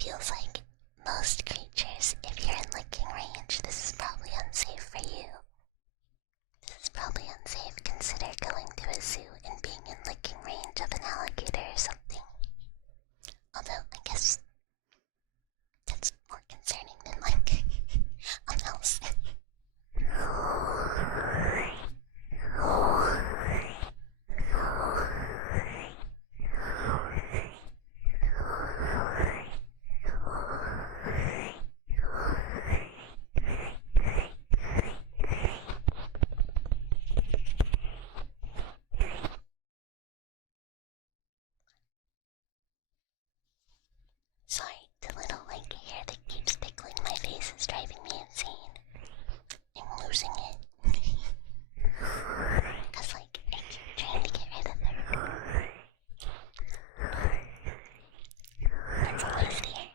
feels like most creatures, if you're in licking range, this is probably unsafe for you. This is probably unsafe. Consider going to a zoo and being in licking range of an alligator or something. Although, I guess that's more concerning than, like, a mouse. Sorry, the little like hair that keeps tickling my face is driving me insane. I'm losing it. Cause like, I keep trying to get rid of it. It's always there.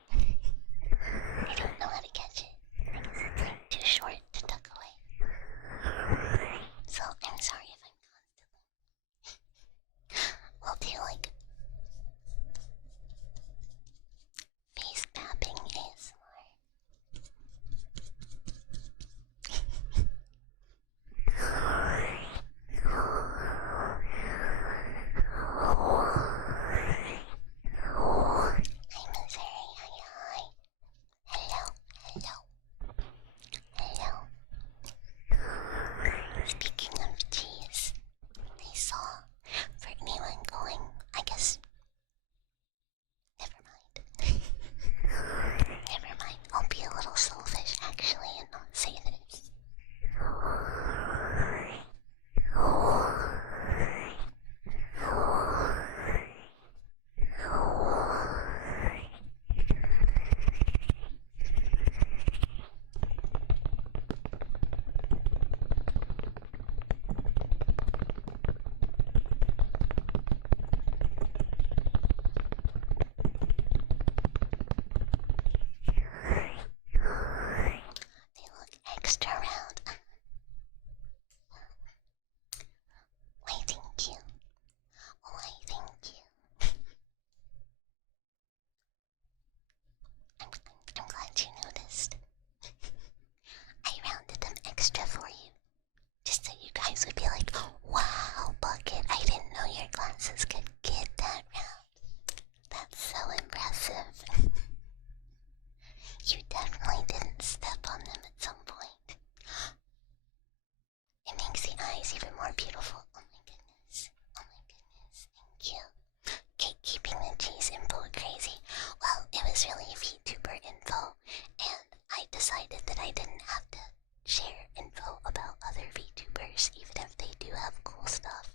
I don't know how to catch it. Because it's like too short to tuck away. So I'm sorry if I'm constantly. We'll do like face tapping ASMR. Hi Missouri, hi. Hello, hello, hello. Speaking of cheese, I saw for anyone going, I guess. Never mind. Never mind. I'll be a little selfish actually and not say this. They look extra round. Why, thank you. Why, thank you. I'm glad you noticed. I rounded them extra for you. Just so you guys would be like, wow, Bucket, I didn't know your glasses could get that round. That's so impressive. You definitely didn't step on them at some point. It makes the eyes even more beautiful. Oh my goodness. Oh my goodness. Thank you. Keeping the cheese info crazy. Well, it was really VTuber info, and I decided that I didn't have to share info about other VTubers, even if they do have cool stuff.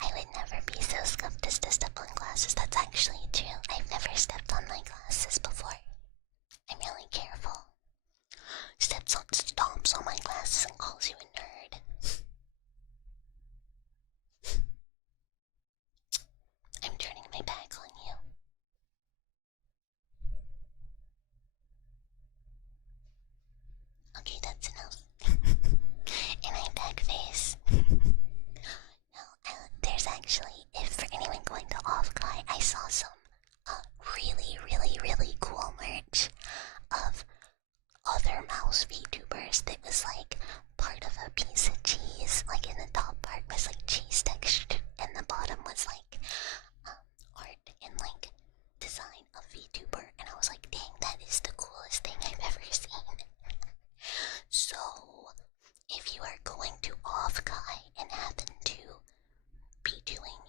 I would never be so scuffed as to step on glasses. That's actually true. I've never stepped on my glasses before. I'm really careful. Stomps on my glasses and calls you a nerd. I'm turning my back on you. Okay, that's enough. And I'm back face. No, there's actually, if for anyone going to Offguy, I saw some really cool merch of other mouse VTubers that was like part of a piece of cheese. Like in the top part was like cheese textured, and the bottom was like art and like design of VTuber. And I was like, dang, that is the coolest thing I've ever seen. So, if you are going to Offguy and happen to be doing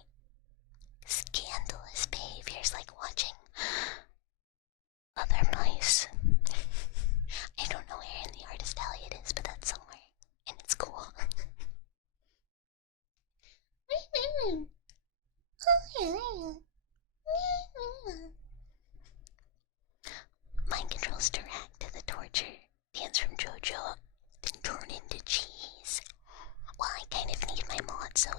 scandalous behaviors like watching other mice, I don't know where in the artist alley it is, but that's somewhere, and it's cool. Mind controls to react to the torture dance from JoJo, then turn into cheese. Well, I kind of need my mod so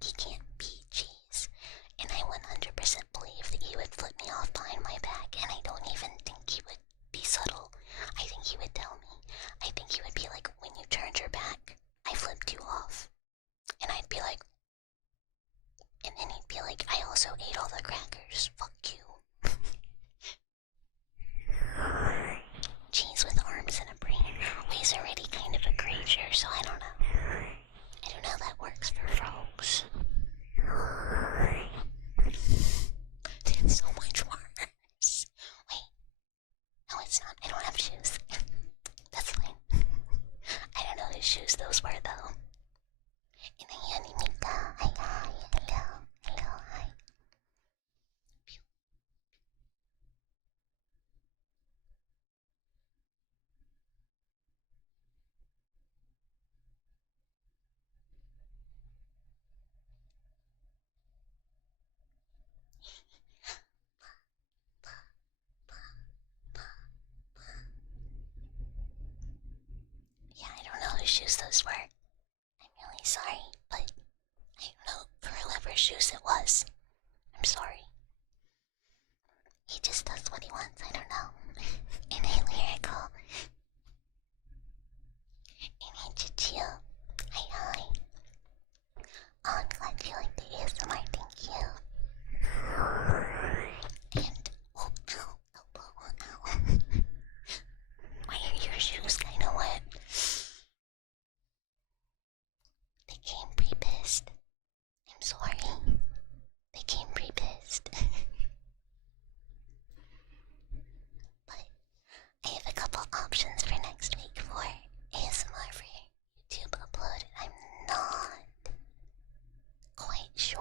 he can't be cheese. And I 100% believe that he would flip me off behind my back, and I don't even think he would be subtle. I think he would tell me. I think he would be like, when you turned your back, I flipped you off. And I'd be like, and then he'd be like, I also ate all the crackers. Fuck you. shoes those were though. And hi, Animika. Hi, hi. Hello. Hello, hi. Yeah, I don't know whose shoes those were. I'm really sorry, but I don't know for whoever's shoes it was. I'm sorry. He just does what he wants, I don't know. And hey, Lyrical. And hey, Chichio. Hi, hi. Oh, I'm glad you like the ASMR, thank you. And, oh, ow, elbow, ow. Why are your shoes kinda wet? They came pre-pissed. I'm sorry. They came pre-pissed. But I have a couple options for next week for ASMR for YouTube upload. I'm not quite sure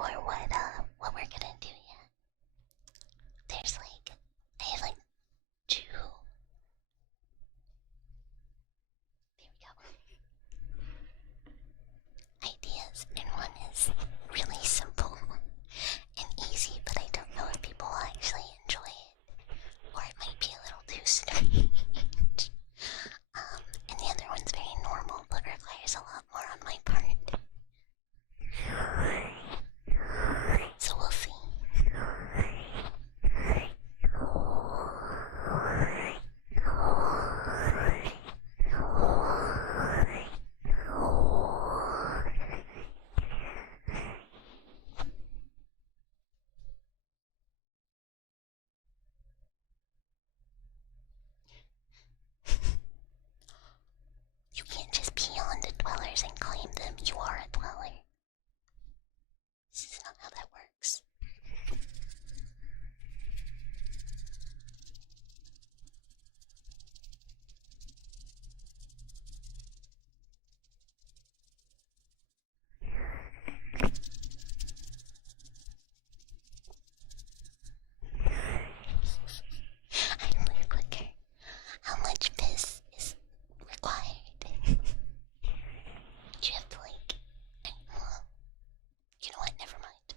what we're gonna do yet. There's like I have like two. There we go. Ideas, and one is really simple and easy, but I don't know if people will actually enjoy it, or it might be a little too strange. And the other one's very normal, but requires a lot more on my part. So we'll see. You can't just pee on the dwellers and claim them. You are a dweller. This is not how that works. I move quicker. How much piss is required? You have to like... You know what? Never mind.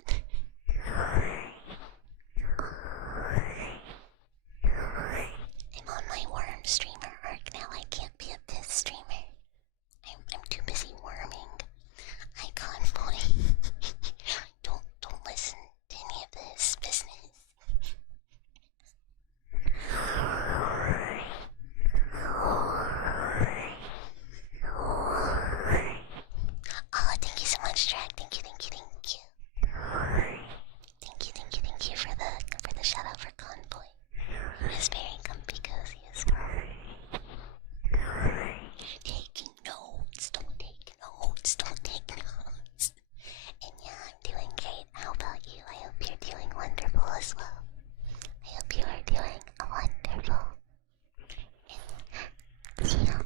I'm on my worm streamer arc now. I can't be a piss streamer. I'm too busy worming. I convoy. Don't listen to any of this business. Oh, thank you so much, Drag. Thank you, thank you, thank you. Thank you for the shout out for Convoy. He was very comfy cozy as well. Taking notes, don't take notes, don't take notes. And yeah, I'm doing great. How about you? I hope you're doing wonderful as well. I hope you are doing wonderful. And Tio.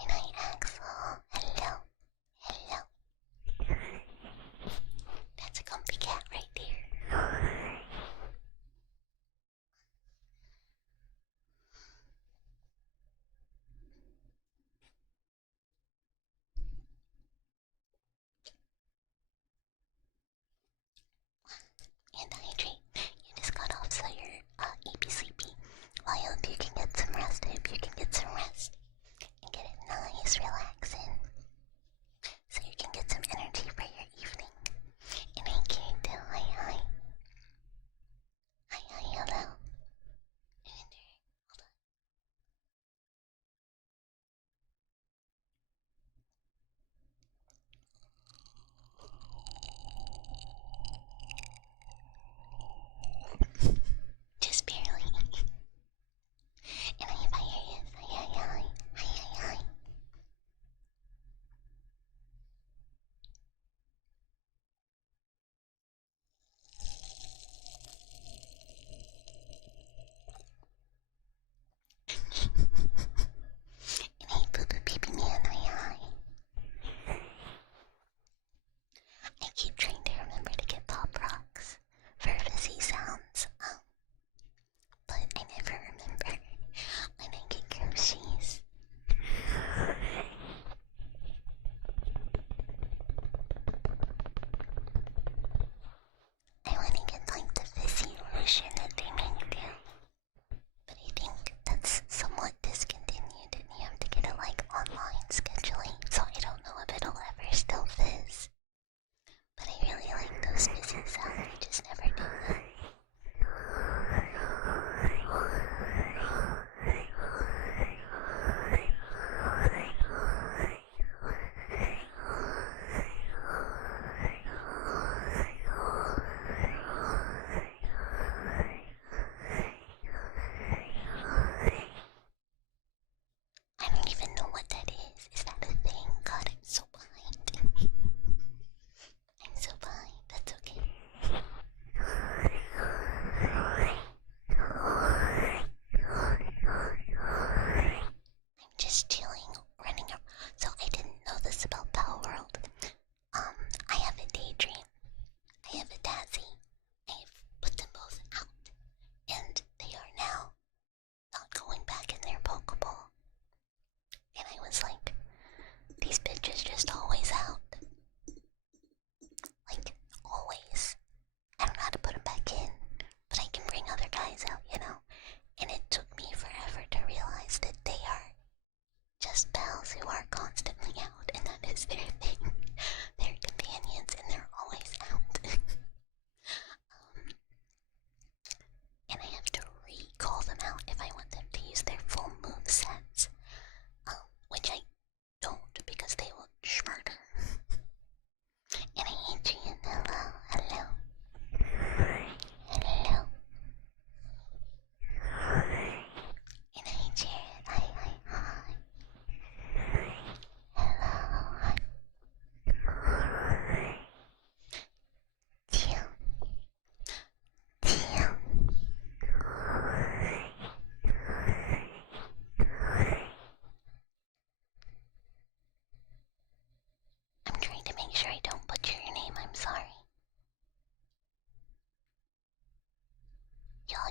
And I Axel. Hello. Hello. That's a comfy cat right there. And hydrate. You just got off, so you're sleepy. Well, I hope you can get some rest. I hope you can get some rest and get it nice, relaxing, so you can get some energy for your evening. And I can't tell. Hi, hi. Hi, hi, hello. And hold on. Just barely. And I have hi, hi, hi, hi, hi, hi, hi.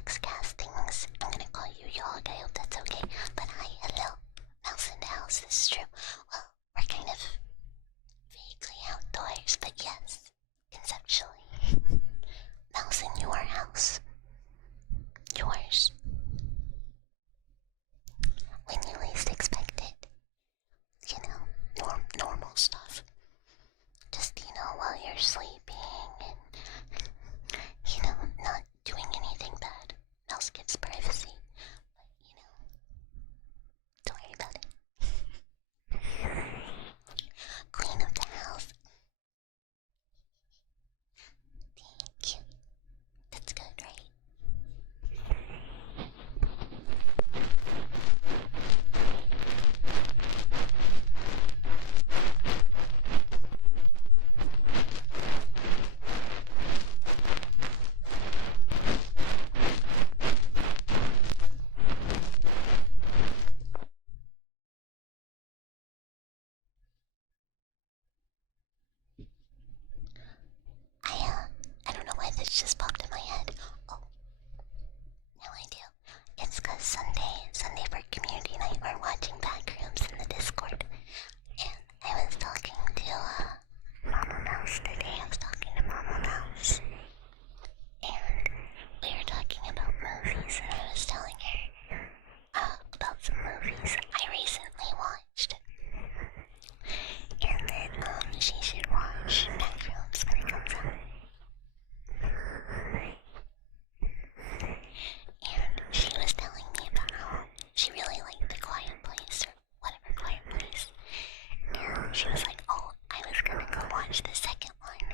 Max Castings. I'm gonna call you Yog, I hope that's okay. But hi, hello. Mouse in the house, this is true. Well, we're kind of vaguely outdoors, but yes, conceptually. Mouse in your house. Yours. When you least expect it. You know, normal stuff. Just, while you're sleeping and, not doing anything bad. Mouse gives privacy, but, don't worry about it. Queen of the house. Thank you. That's good, right? I don't know why this just popped in my head. Oh, now I do. It's 'cause Sunday for community night, we're watching Backrooms in the Discord. And I was talking to, Mama Mouse today. I was talking to Mama Mouse. And we were talking about movies, and I was telling her about some movies I recently watched. And then she should watch Backrooms when it comes out. And she was telling me about how she really liked The Quiet Place, or whatever Quiet Place. And she was like, oh, I was gonna go watch the second one.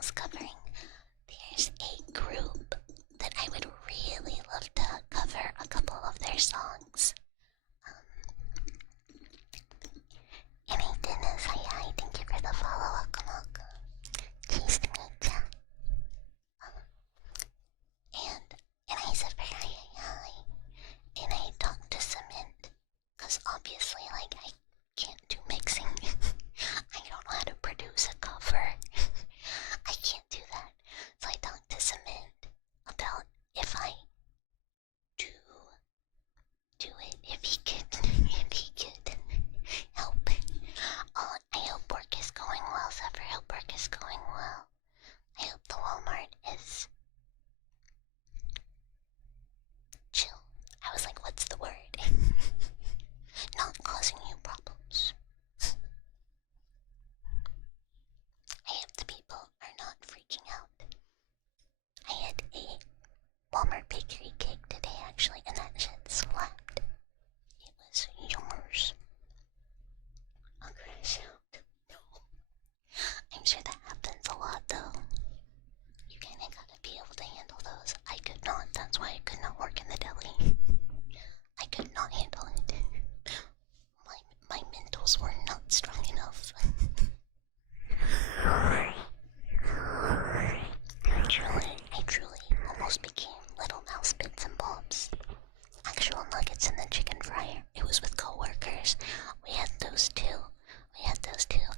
mouse covering. There's a group that I would really love to cover a couple of their songs. And I Dennis, hi, thank you for the follow, welcome. Cheese to meet ya. And I said hi. And I talked to Cement, cause obviously, like, I can't do mixing. I don't know how to produce a cover. I can't do that. So I talked to Cement about if I do it, if he could help. I hope work is going well, Zephyr. I hope work is going well. I hope the Walmart is chill. I was like, what's the word? Not causing you problems. I hope the people are not freaking out. I had a Walmart bakery cake today, actually, and that shit slapped. It was yummers. I'll crash out. No. I'm sure that happens a lot, though. You kinda gotta be able to handle those. I could not. That's why I could not work in the deli. I could not handle it. My mentals were not strong enough. I truly almost became Little Mouse Bits and Bobs. Actual nuggets in the chicken fryer. It was with coworkers. We had those too.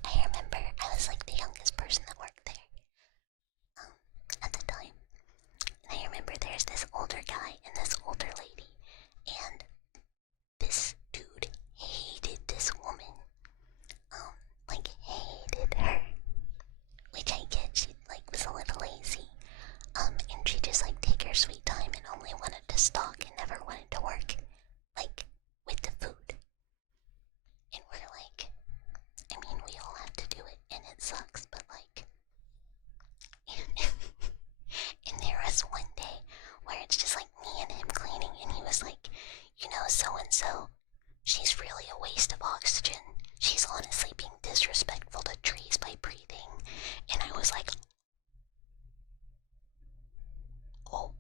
I remember I was like the youngest person that worked there. At the time. And I remember there's this older guy and this older lady. And this dude hated this woman. Like hated her. Which I get, she like was a little lazy. And she just like take her sweet time and only wanted to stalk and never wanted to work, like, with the food. And we're like, I mean, we all have to do it, and it sucks, but like, and there was one day where it's just like me and him cleaning, and he was like, you know, so-and-so, she's really a waste of oxygen. She's honestly being disrespectful to trees by breathing. And I was like, oh,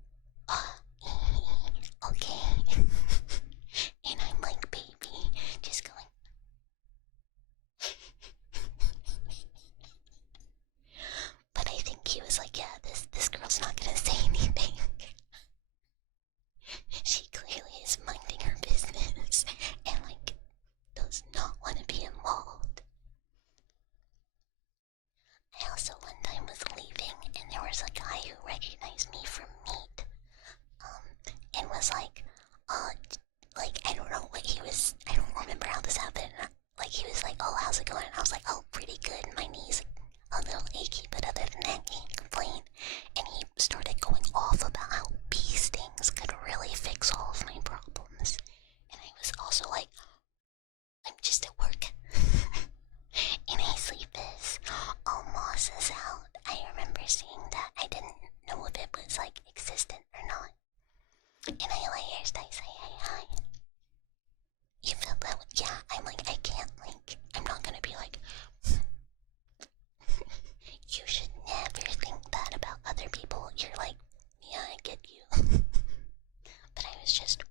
okay. And I'm like, baby, just going. But I think he was like, yeah, this girl's not gonna say anything. She clearly is minding her business and like does not want to be involved. I also one time was leaving and there was a guy who recognized me from Meat, and was like, I don't know what he was, I don't remember how this happened. Like he was like, oh, how's it going? And I was like, oh, pretty good. My knee's a little achy, but other than that, can't complain. And he started going off about how bee stings could really fix all of my problems. And I was also like, I'm just at work. And I sleep is, all moss is out. I remember seeing that. I didn't know if it was like existent or not. And I layers dice, hi. You felt that way? Yeah, I'm like, I can't, like, I'm not gonna be like, you should never think that about other people. You're like, yeah, I get you. But I was just,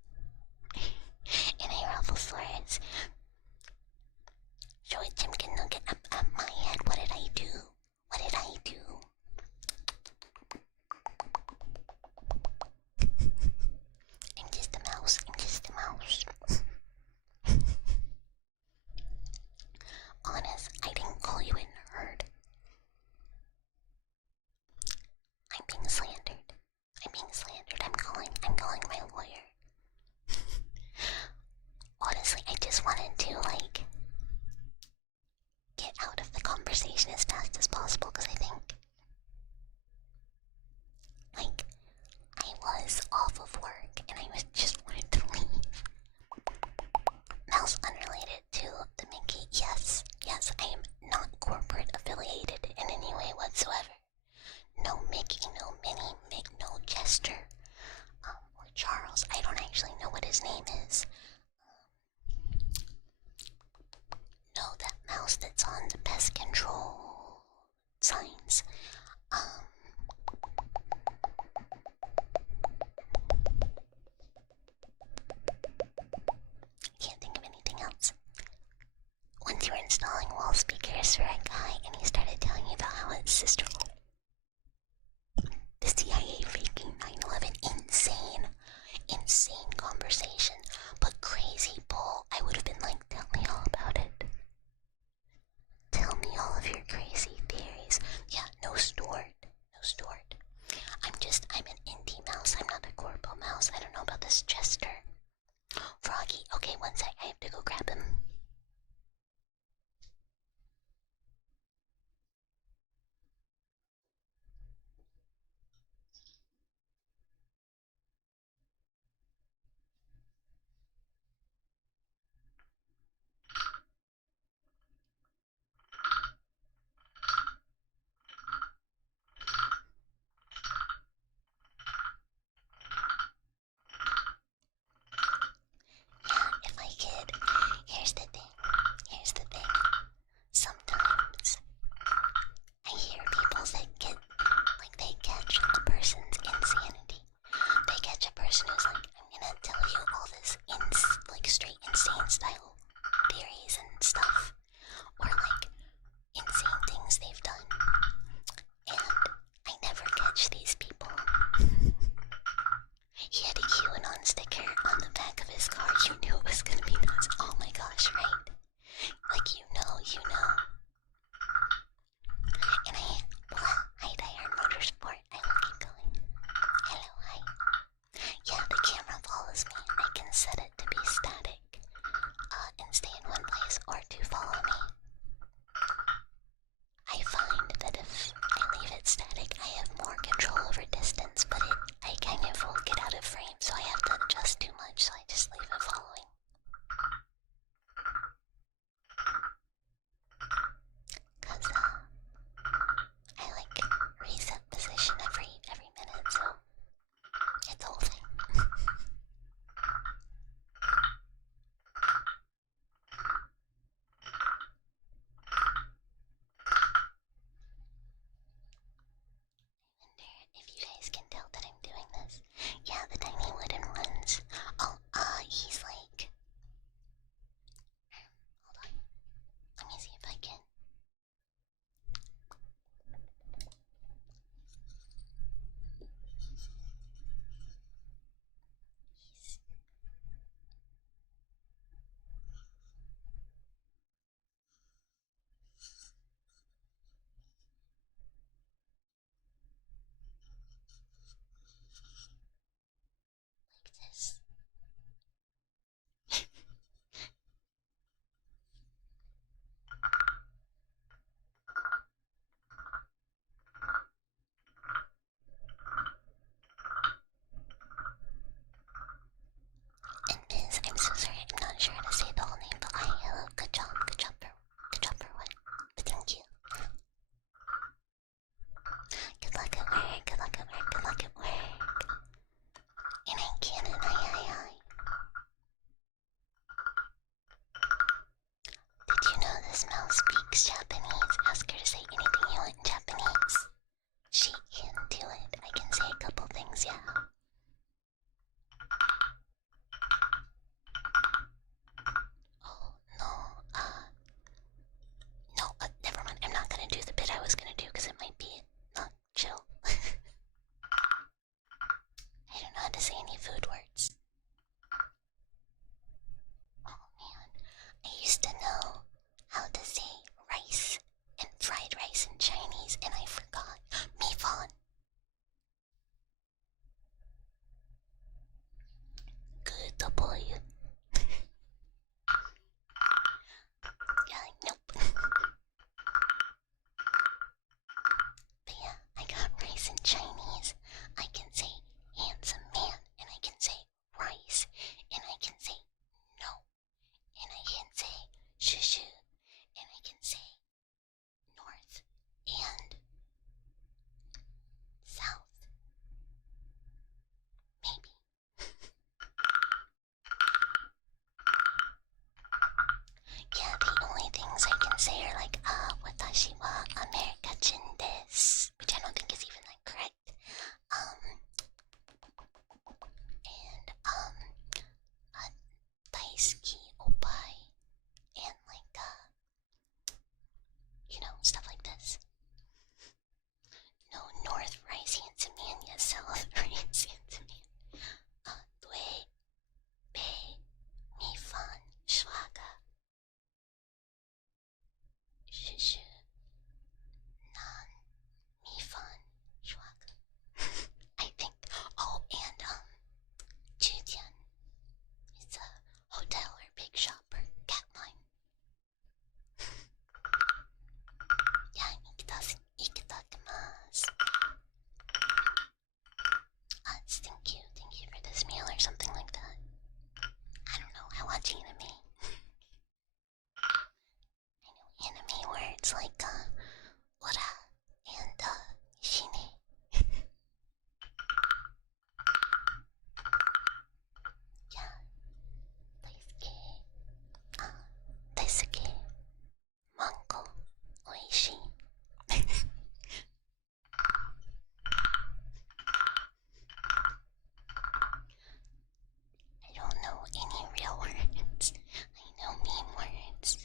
and I ruffle swords. Show it, Jimkin Nugget, up my head. What did I do? I'm just a mouse. Honest, I didn't call you a nerd. I'm being slandered. I'm calling my lawyer. Honestly, I just wanted to, like, get out of the conversation as fast as possible, because I think, like, I was off of work and I was just wanted to leave. Mouse unrelated to the Mickey. Yes, I am not corporate affiliated in any way whatsoever. No Mickey, no Minnie, Mick, no Jester, or Charles. I don't actually know what his name is. No, that mouse that's on the pest control signs. sister. The CIA faking 9/11. Insane. Insane conversation. But crazy bull. I would have been like, tell me all about it. Tell me all of your crazy theories. Yeah, no stored. No stored. I'm an indie mouse. I'm not a corpo mouse. I don't know about this Chester. Froggy. Okay, one sec. I have to go grab him. Yeah, if I could. Here's the thing. Here's the thing. Sometimes I hear people that get, like, they catch a person's insanity. They catch a person who's like, I'm gonna tell you all this like straight insane style theories and stuff, or like insane things they've done, and I never catch these people. He had a QAnon sticker on the back of his car. You knew it was gonna be nuts. Oh my gosh, right? Like, you know. And hi, Diane Motorsport. I will keep going. Hello, hi. Yeah, the camera follows me. I can set it to be static, and stay in one place, or to follow me. I find that if I leave it static, I have more control over distance, but I kind of will get out of frame, so I have to adjust too much, so I just leave it following. Cause, I like reset position every minute, so it's a whole thing. If you guys can tell that I'm doing this. Yeah, the tiny wooden ones. Oh, he's like... Hold on. Let me see if I can. He's... like this. And Miz, I'm so sorry, I'm not sure how to say the whole name, but hello, good job for what? But thank you. Good luck at work, good luck at work, good luck at work. And I can, and I. Did you know this mouse speaks Japanese? Ask her to say anything you want in Japanese. She can do it. I can say a couple things, yeah. Oh, no, never mind. I'm not gonna do the bit I was gonna do because it might be not chill. I don't know how to say any food words. Oh man, I used to know how to say rice and fried rice in Chinese, and I forgot. Mi fan. was like, ora and, shine. Yeah, daisuke, mango, oishii. I don't know any real words. I know meme words.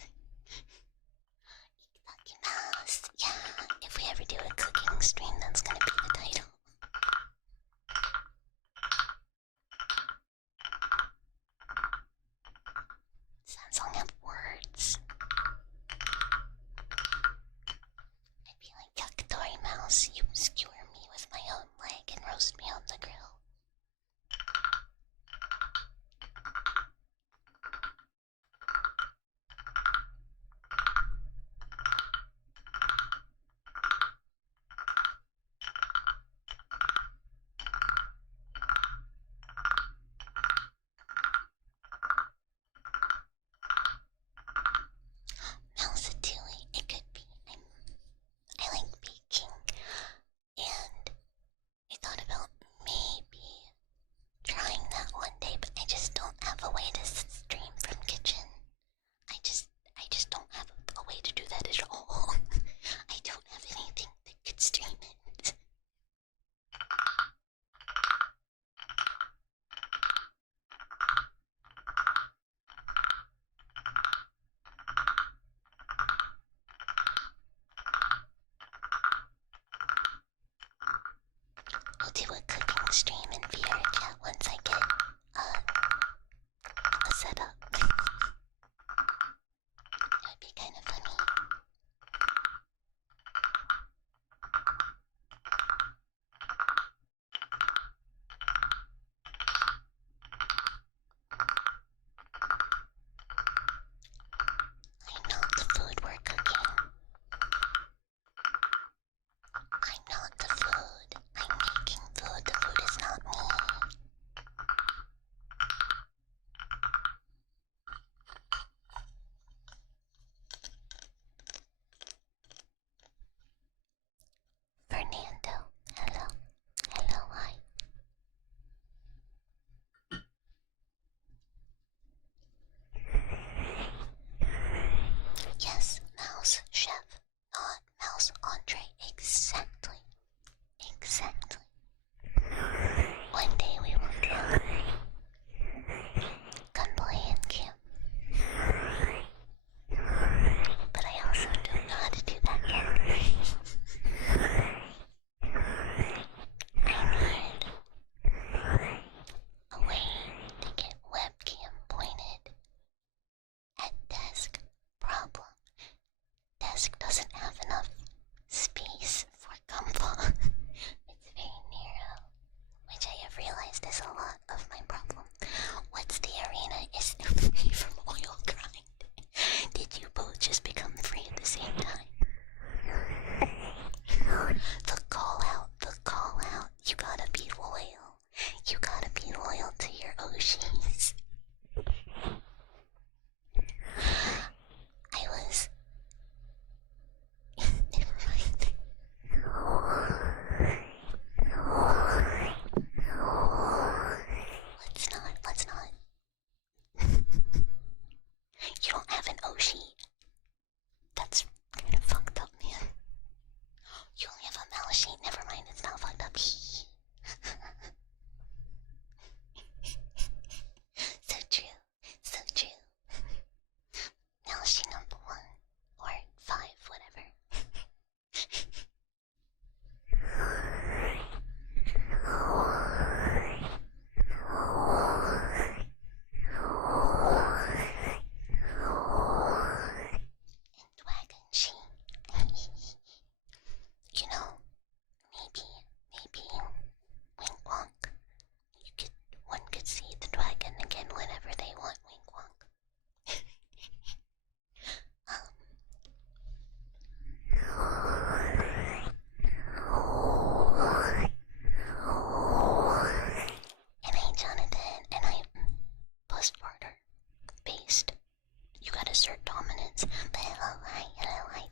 dominance. But hello, hi,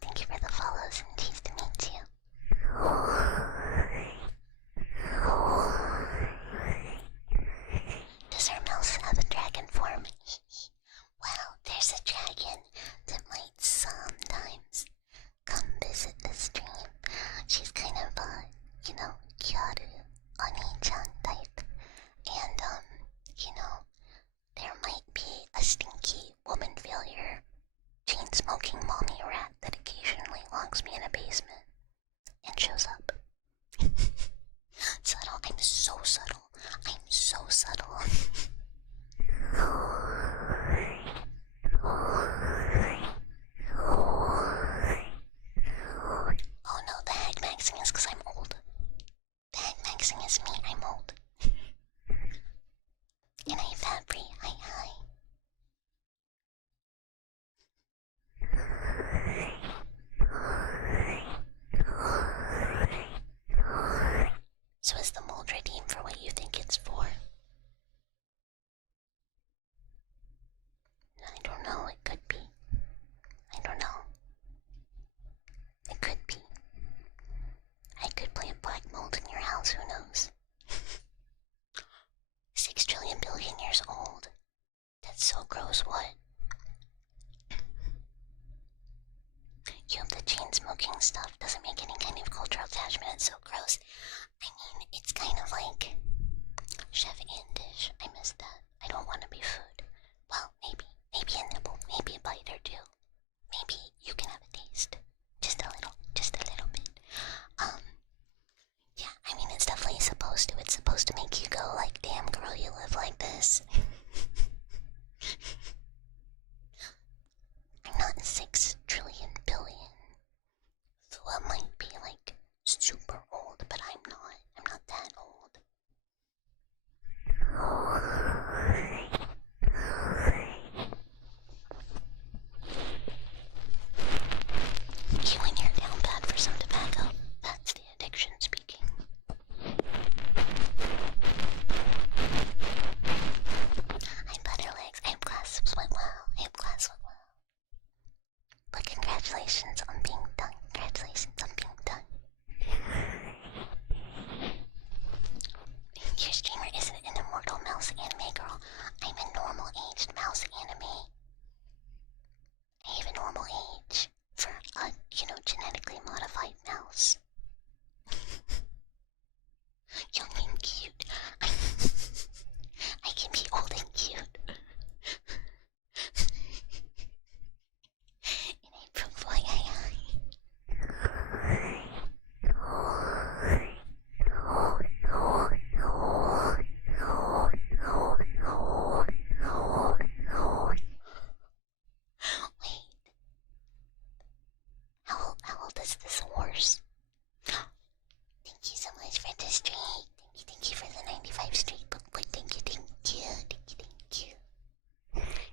thank you for the follows and cheese to meet you. Does our mouse have a dragon form? Well, there's a dragon that might sometimes come visit the stream. She's kind of Kyaru, Oni-chan type. And, there might be a stinky woman failure, chain-smoking mommy rat that occasionally locks me in a basement and shows up. Subtle, I'm so subtle. I'm so subtle. Oh no, the hag maxing is because I'm old. The hag maxing is me, I'm old. And I'm fat free, hi. So is the mold redeemed for what you think it's for? I don't know, it could be. I don't know. It could be. I could plant black mold in your house, who knows? 6 trillion billion years old. That's so gross, what? You hope the chain smoking stuff doesn't make any kind of cultural attachment, it's so gross. I mean, it's kind of like chef and dish. I miss that. I don't want to be food. Well, maybe a nibble, maybe a bite or two. Maybe you can have a taste. Just a little bit. Yeah, I mean, it's definitely supposed to. It's supposed to make you go like, damn girl, you live like this. I'm not 6 trillion billion. So I might be like super old, but I'm not. I'm not that old. You and your down bad for some tobacco. That's the addiction speaking. I'm Butterlegs. I have clasps went well. But congratulations on being done. Your streamer isn't an immortal mouse anime girl. I'm a normal aged mouse anime. I have a normal age for a, genetically modified mouse. Young and cute. I can be old and cute. And I prove why I Wait. How old is this horse? Thank you so much for the streak. Thank you for the 95 streak. But thank you.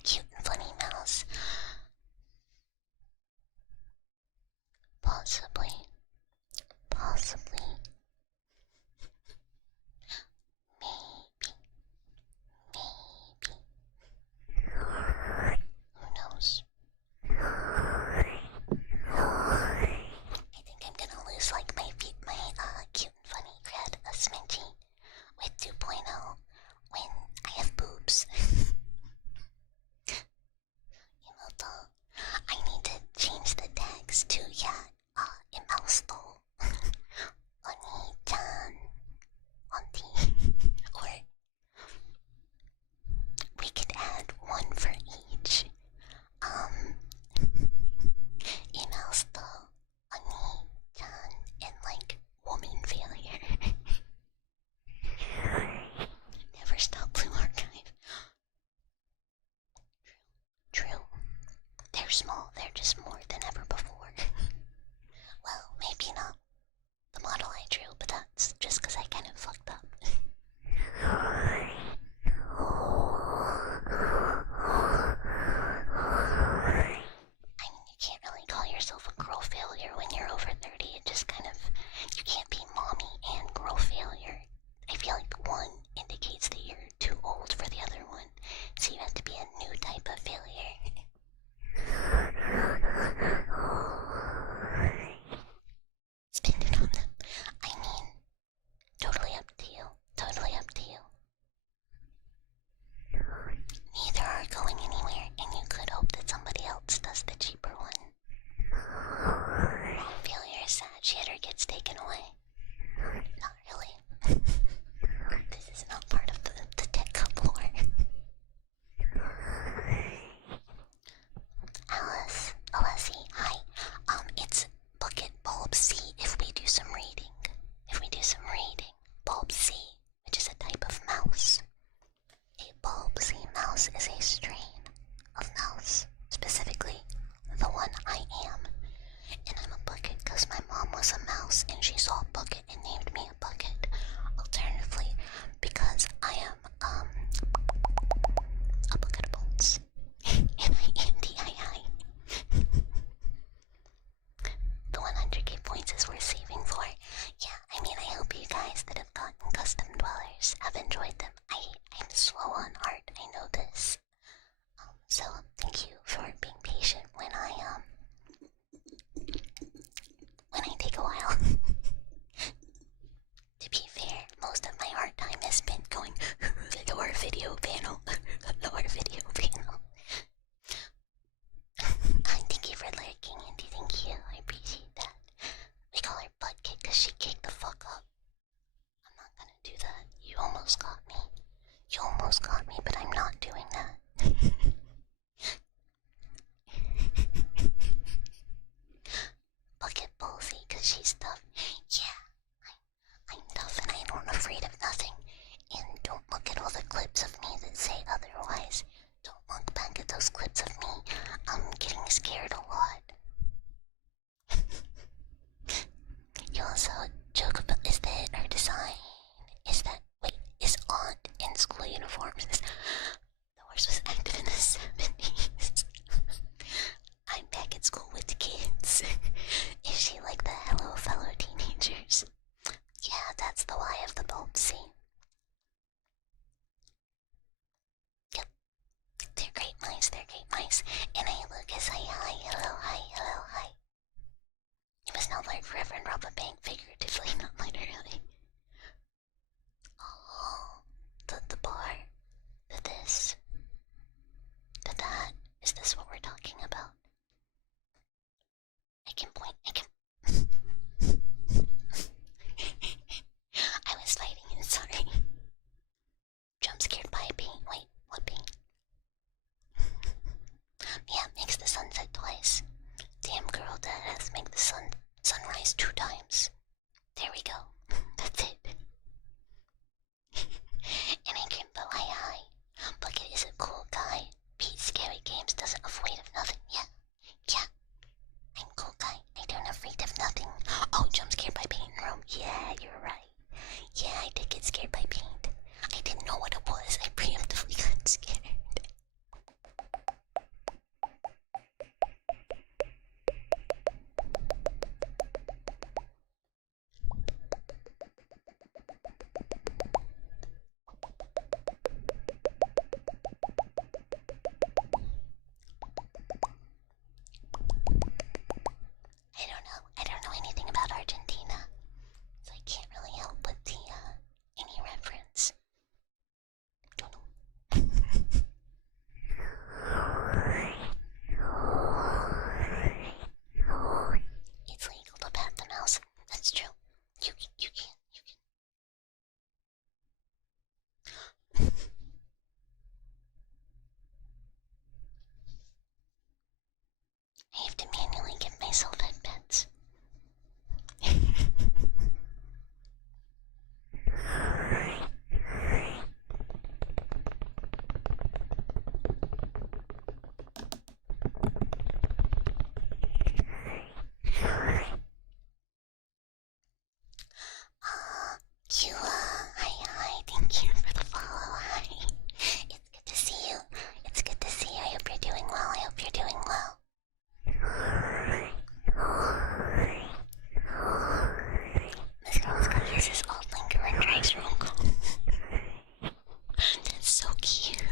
Cute and funny mouse. Possibly. Maybe. Who knows? I think I'm gonna lose like my cute and funny cred a smidgy with 2.0 when I have boobs. Imouto. I need to change the tags to imouto. Oni-chan. Auntie. Or we could add one for each. Imouto, Oni-chan, and like woman failure. Never stop Blue Archive. True. They're small, they're just more than ever before. Well, maybe not the model I drew, but that's just because I kind of fucked up. I mean, you can't really call yourself a girl failure when you're over 30. It just kind of, you can't be mommy and girl failure. I feel like one indicates that you're too old for the other one, so you have to be a new type of failure. she's tough. Yeah, I'm tough and I'm not afraid of nothing. And don't look at all the clips of me that say otherwise. Don't look back at those clips of me. I'm getting scared a lot. You also joke about, is that her design? Is that, wait, is Aunt in school uniforms? The horse was active in the 70s. I'm back at school with the kids. Is she like the hello fellow teenagers? Yeah, that's the why of the bulb scene. Yep, they're great mice, they're great mice. And hey, Lucas, hi, hello, hi. You must not learn forever and rob a bank figuratively, not literally. Oh, the bar, the this, the that. Is this what we're talking about? I can point, I was fighting it, sorry. Jump scared by a paint. Wait, what paint? Yeah, makes the sunset twice. Damn girl, that has make the sunrise 2 times. There we go. That's it. And I can go hi. Bucket is a cool guy. Beats scary games, doesn't afraid of nothing. Yeah. I'm cool guy. I don't afraid of nothing. Oh, jump scared by paint in Rome. Yeah, you're right. Yeah, I did get scared by paint. I didn't know what it was. I preemptively got scared. I don't know anything about Argentina, so I can't really help with the, any reference. Don't know. It's legal to pat the mouse. That's true. You can. I have to manually give myself headpats. Hi, thank you for the follow, hi. It's good to see you. I hope you're doing well. Mr. Scott uses alt linker and drives roll call. That's so cute.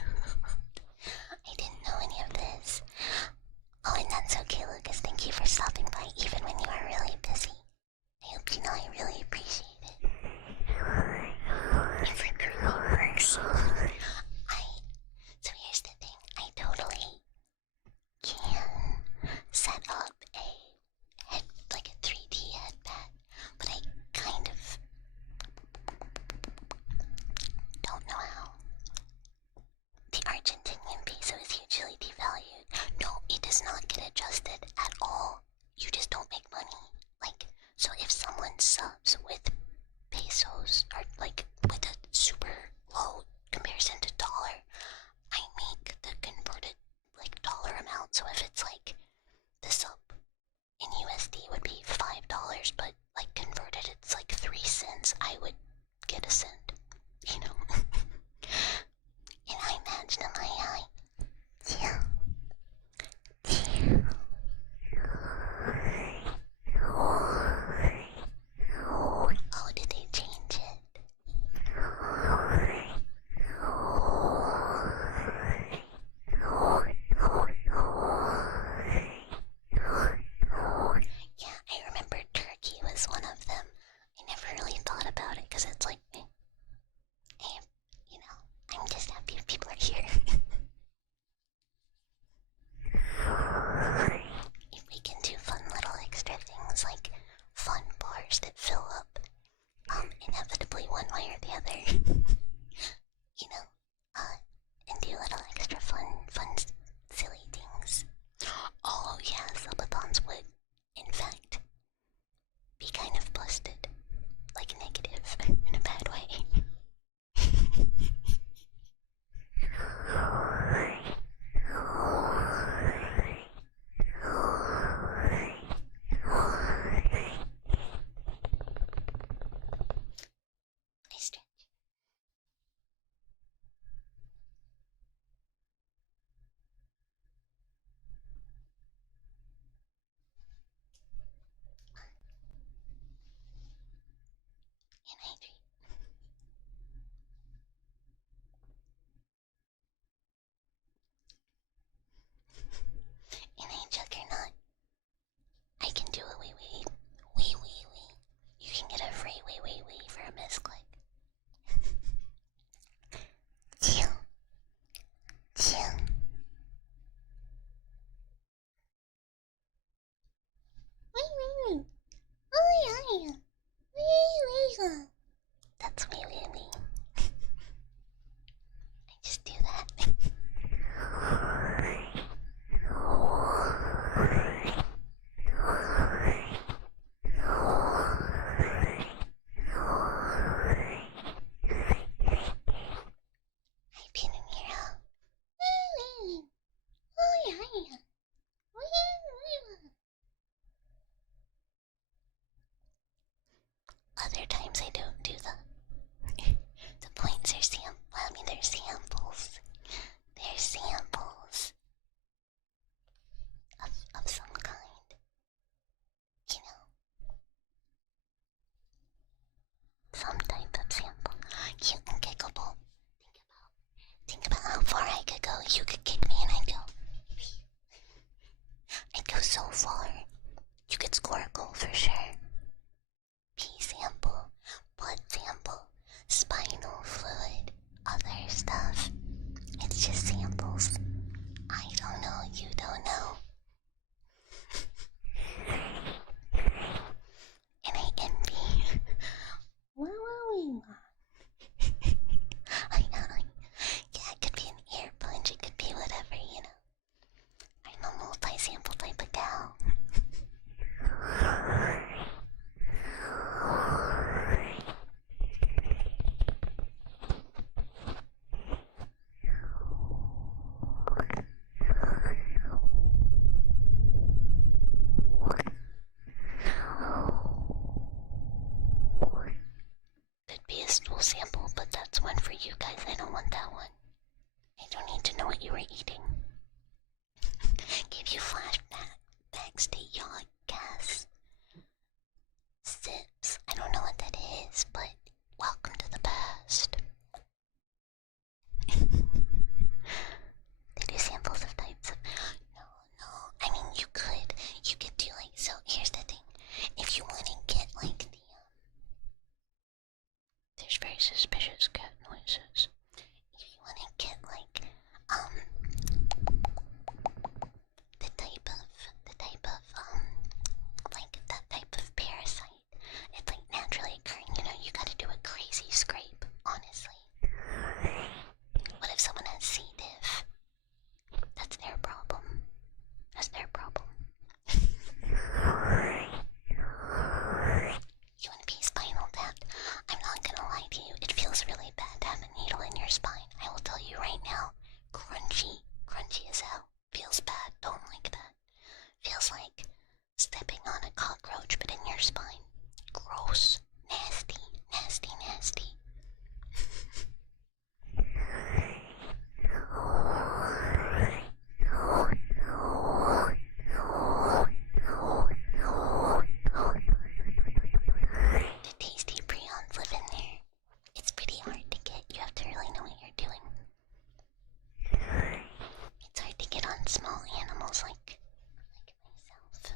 I didn't know any of this. Oh, and that's okay, Lucas. Thank you for stopping by even when you are really busy. I hope you know I really appreciate it. It's like really works. So here's the thing. I totally can set up like a 3D headband, but I kind of don't know how. The Argentinian peso is hugely devalued. No, it does not get adjusted at all. You just don't make money. Like, so if someone subs with pesos, or like with a super low comparison to dollar, I make the converted like dollar amount. So if it's like the sub in USD would be $5, but like converted it's like 3 cents, I would get a cent, you know. And I imagine in my eye, yeah. Oh, did they change it? Yeah, I remember Turkey was one of them. I never really thought about it because it's like That's wee wee wee. I just do that. I've been in here, huh? Oh, yeah. Other times I don't do the points are they're samples. They're samples of some kind. You know, some type of sample. Cute and kickable. Think about how far I could go. You could kick me and I'd go so far. You could score a goal for sure. Pee sample, blood sample, spinal fluid, other stuff. It's just samples. I don't know, you don't know. And I envy. I know. Yeah, it could be an ear punch, it could be whatever, you know. I'm a multi-sample type of gal. Could be a stool sample, but that's one for you guys. I don't want that one. I don't need to know what you were eating. Give you flashbacks to yacht gas. Sips. I don't know what that is, but welcome to the past. They do samples of types of... No. I mean, you could do like... So, here's the thing. If you want to get like the... There's very suspicious cat noises. If you want to get like... The type of like that type of parasite. It's like naturally occurring, you know, you gotta do a crazy scrape, honestly. What if someone has C. diff? That's their problem. You wanna be spinal tapped? I'm not gonna lie to you, it feels really bad to have a needle in your spine. I will tell you right now. Crunchy as hell. Feels bad, don't like that. Feels like stepping on a cockroach but in your spine. Gross. Nasty. The tasty prions live in there. It's pretty hard to get. You have to really know what you're doing. It's hard to get on small animals like myself.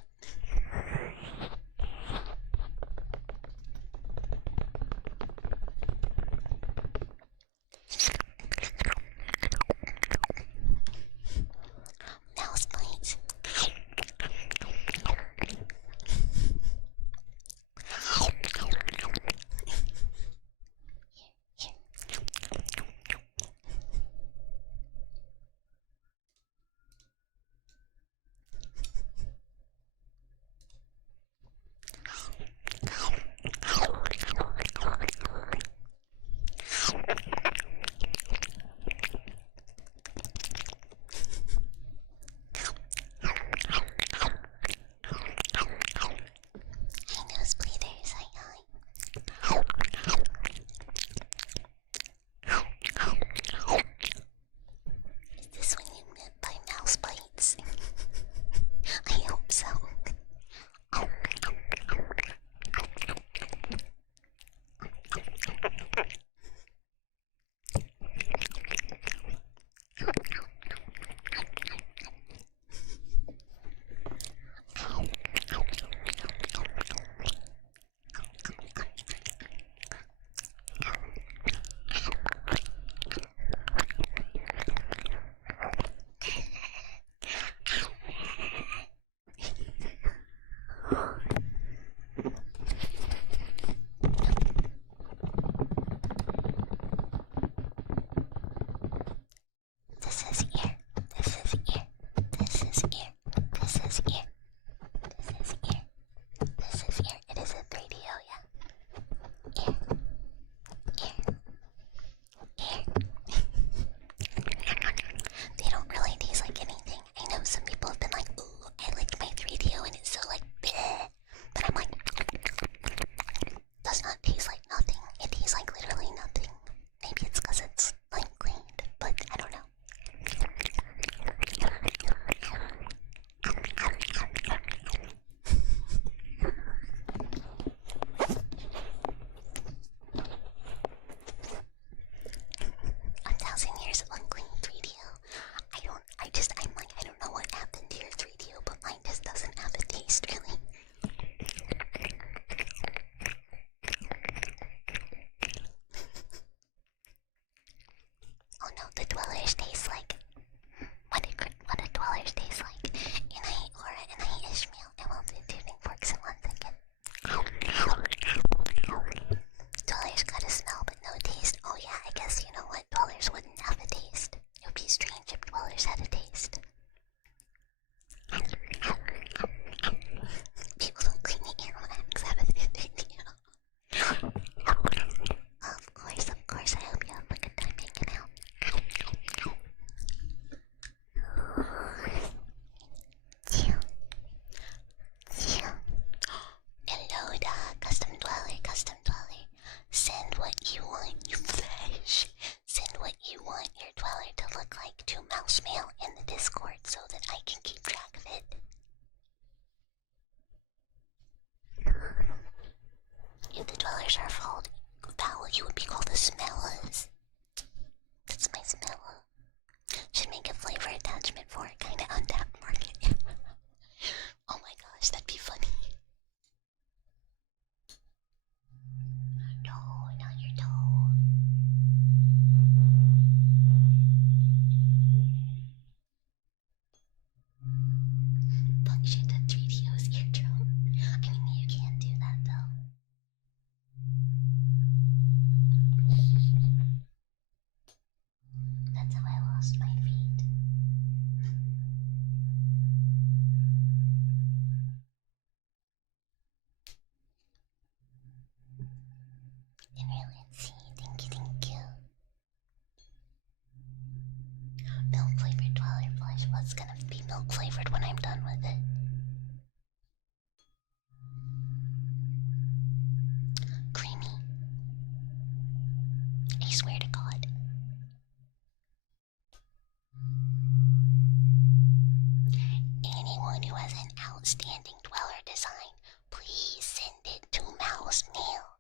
outstanding dweller design, please send it to Mouse Mail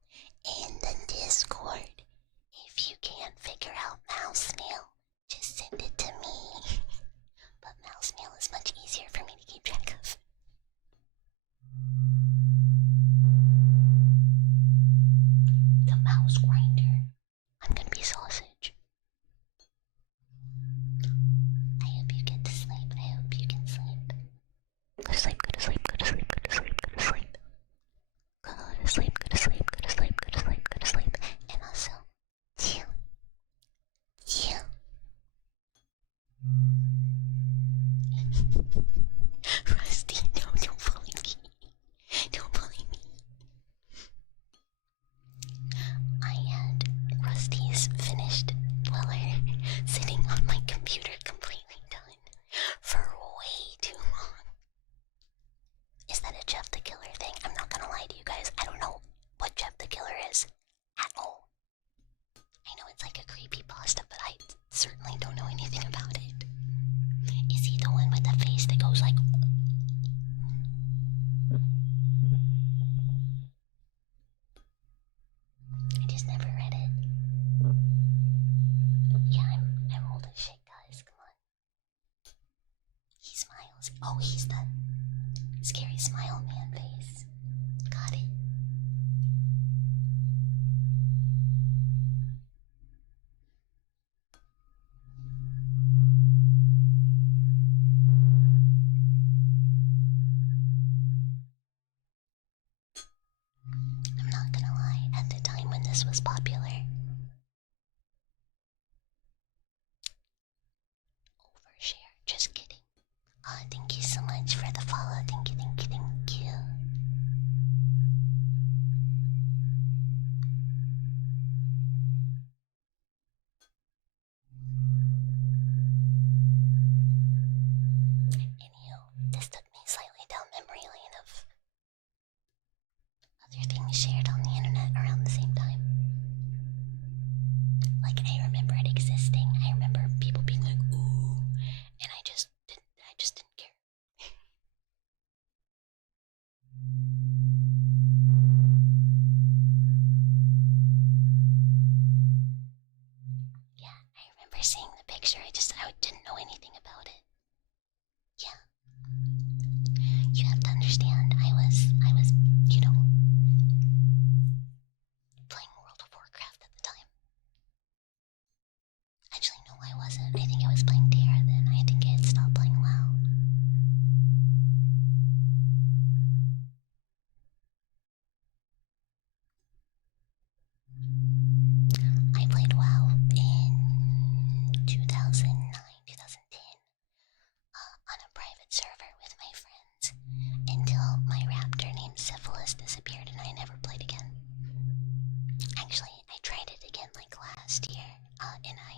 in the Discord. If you can't figure out Mouse Mail, just send it to me. But Mouse Mail is much easier for me to keep track of. The mouse grinder. I'm gonna be sausage. I hope you get to sleep. I hope you can sleep. Go to sleep, go to sleep, go to sleep, go to sleep, go to sleep. Go to sleep, go to sleep, go to sleep, go to sleep, go to sleep. And also, you. Rusty, no, don't bully me. Don't bully me. I had Rusty's finished dweller sitting on my computer completely done for way too long. Is that a Jeff the Killer thing? I'm not gonna lie to you guys, I don't know what Jeff the Killer is at all. I know it's like a creepypasta, but I certainly don't know anything about it. Is he the one with the face that goes like... I just never read it. Yeah, I'm old as shit, guys, come on. He smiles. Oh, he's the scary smile man face. Got it. I'm not gonna lie, at the time when this was popular, overshare, just kidding. Thank you so much for the follow, thank you, thank you, thank you. Anywho, this took me slightly down memory lane of other things shared on the internet around the same time. Like, I remember it existing, I remember people being like, ooh, and I just didn't care. Yeah, I remember seeing the picture, I didn't know anything about it. Yeah. You have to understand, I was, you know, playing World of Warcraft at the time. Actually, no, I wasn't. I think I was playing Terra then. I think I had stopped playing WoW. I played WoW in 2009, 2010, on a private server with my friends, until my raptor named Syphilis disappeared and I never played again. Actually, I tried it again like last year, and I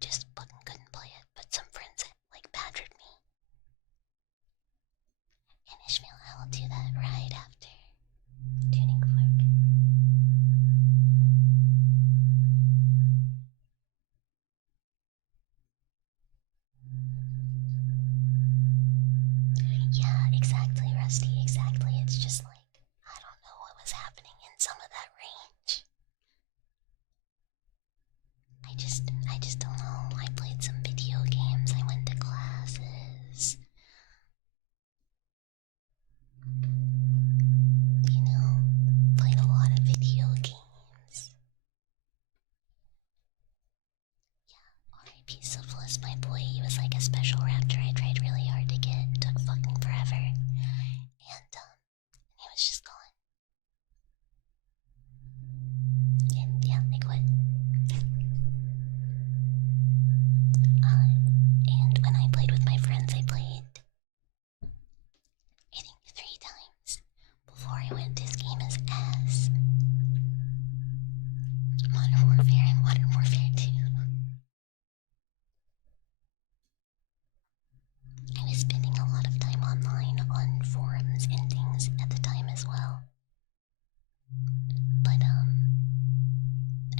just fucking couldn't play it, but some friends like badgered me. And Ishmael, I'll do that right after tuning fork. Yeah, exactly, Rusty, exactly. It's just like, I don't know what was happening in some of that range. I just don't know. I played some video games, I went to classes. You know, played a lot of video games. Yeah, R.I.P. Syphilis, my boy. He was like a special raptor I tried really hard to get. It took fucking forever. And he was just gone. And yeah, I quit. And when I played with my friends, I played, I think, 3 times before I went to this game as ass. Modern Warfare and Modern Warfare 2. I was spending a lot of time online on forums and things at the time as well. But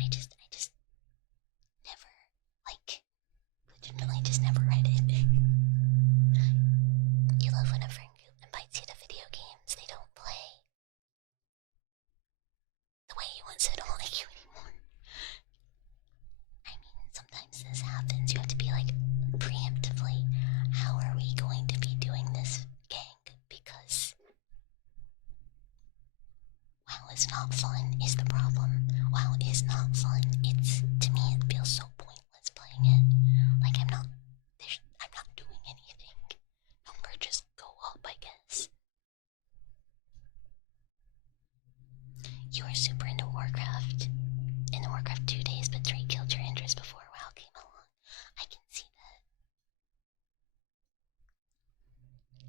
I just never, like, legitimately just never read it. You love when a friend invites you to ones that don't like you anymore. I mean, sometimes this happens. You have to be like, preemptively, how are we going to be doing this, gang? Because WoW is not fun, is the problem. WoW is not fun. To me, it feels so pointless playing it. Like, I'm not doing anything. Number just go up, I guess. You were super into Warcraft in the Warcraft 2 days, but 3 killed your interest before WoW came along. I can see that.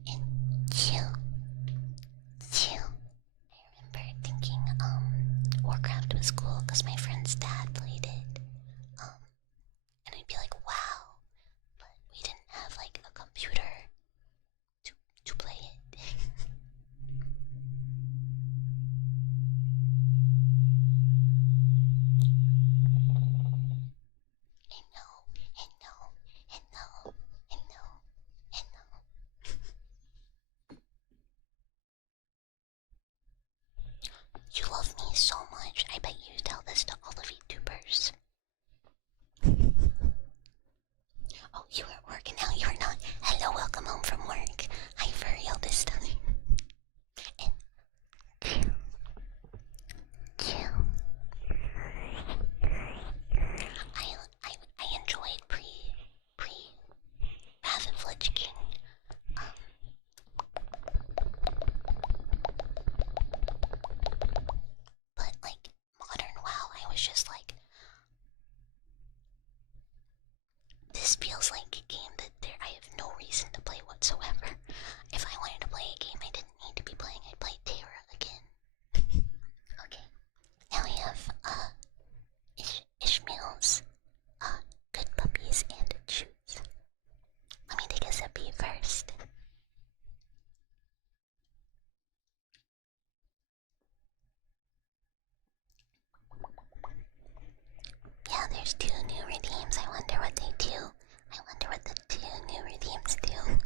And I remember thinking, Warcraft was cool because my friend's dad played it. And I'd be like, wow, but we didn't have like a computer to play it. I know. You love me so much. I bet you tell this to all the VTubers. Oh, you were at work and now you're not. Hello, welcome home from work. Hi, for real this time. And chill. I enjoyed pre Wrath of Lich King. But like modern WoW, I was just like, this feels like a game that I have no reason to play whatsoever. If I wanted to play a game I didn't need to be playing, I'd play Terra again. Okay, now we have Ishmael's Good Puppies and Chews. Let me take a sippy first. Yeah, there's 2 new redeems. I wonder what they do. I wonder what the 2 new redeems do.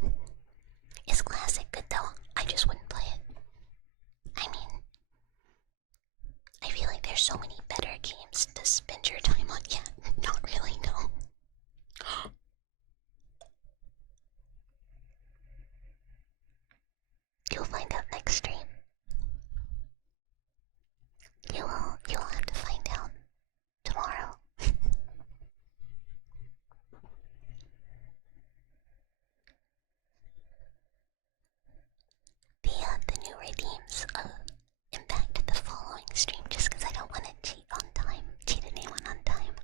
Is Classic good though? I just wouldn't play it. I mean, I feel like there's so many better games to spend your time on. Yeah, not really, no. You'll find out next stream. You'll have to find out tomorrow. The new redeems impact the following stream just because I don't want to cheat anyone on time.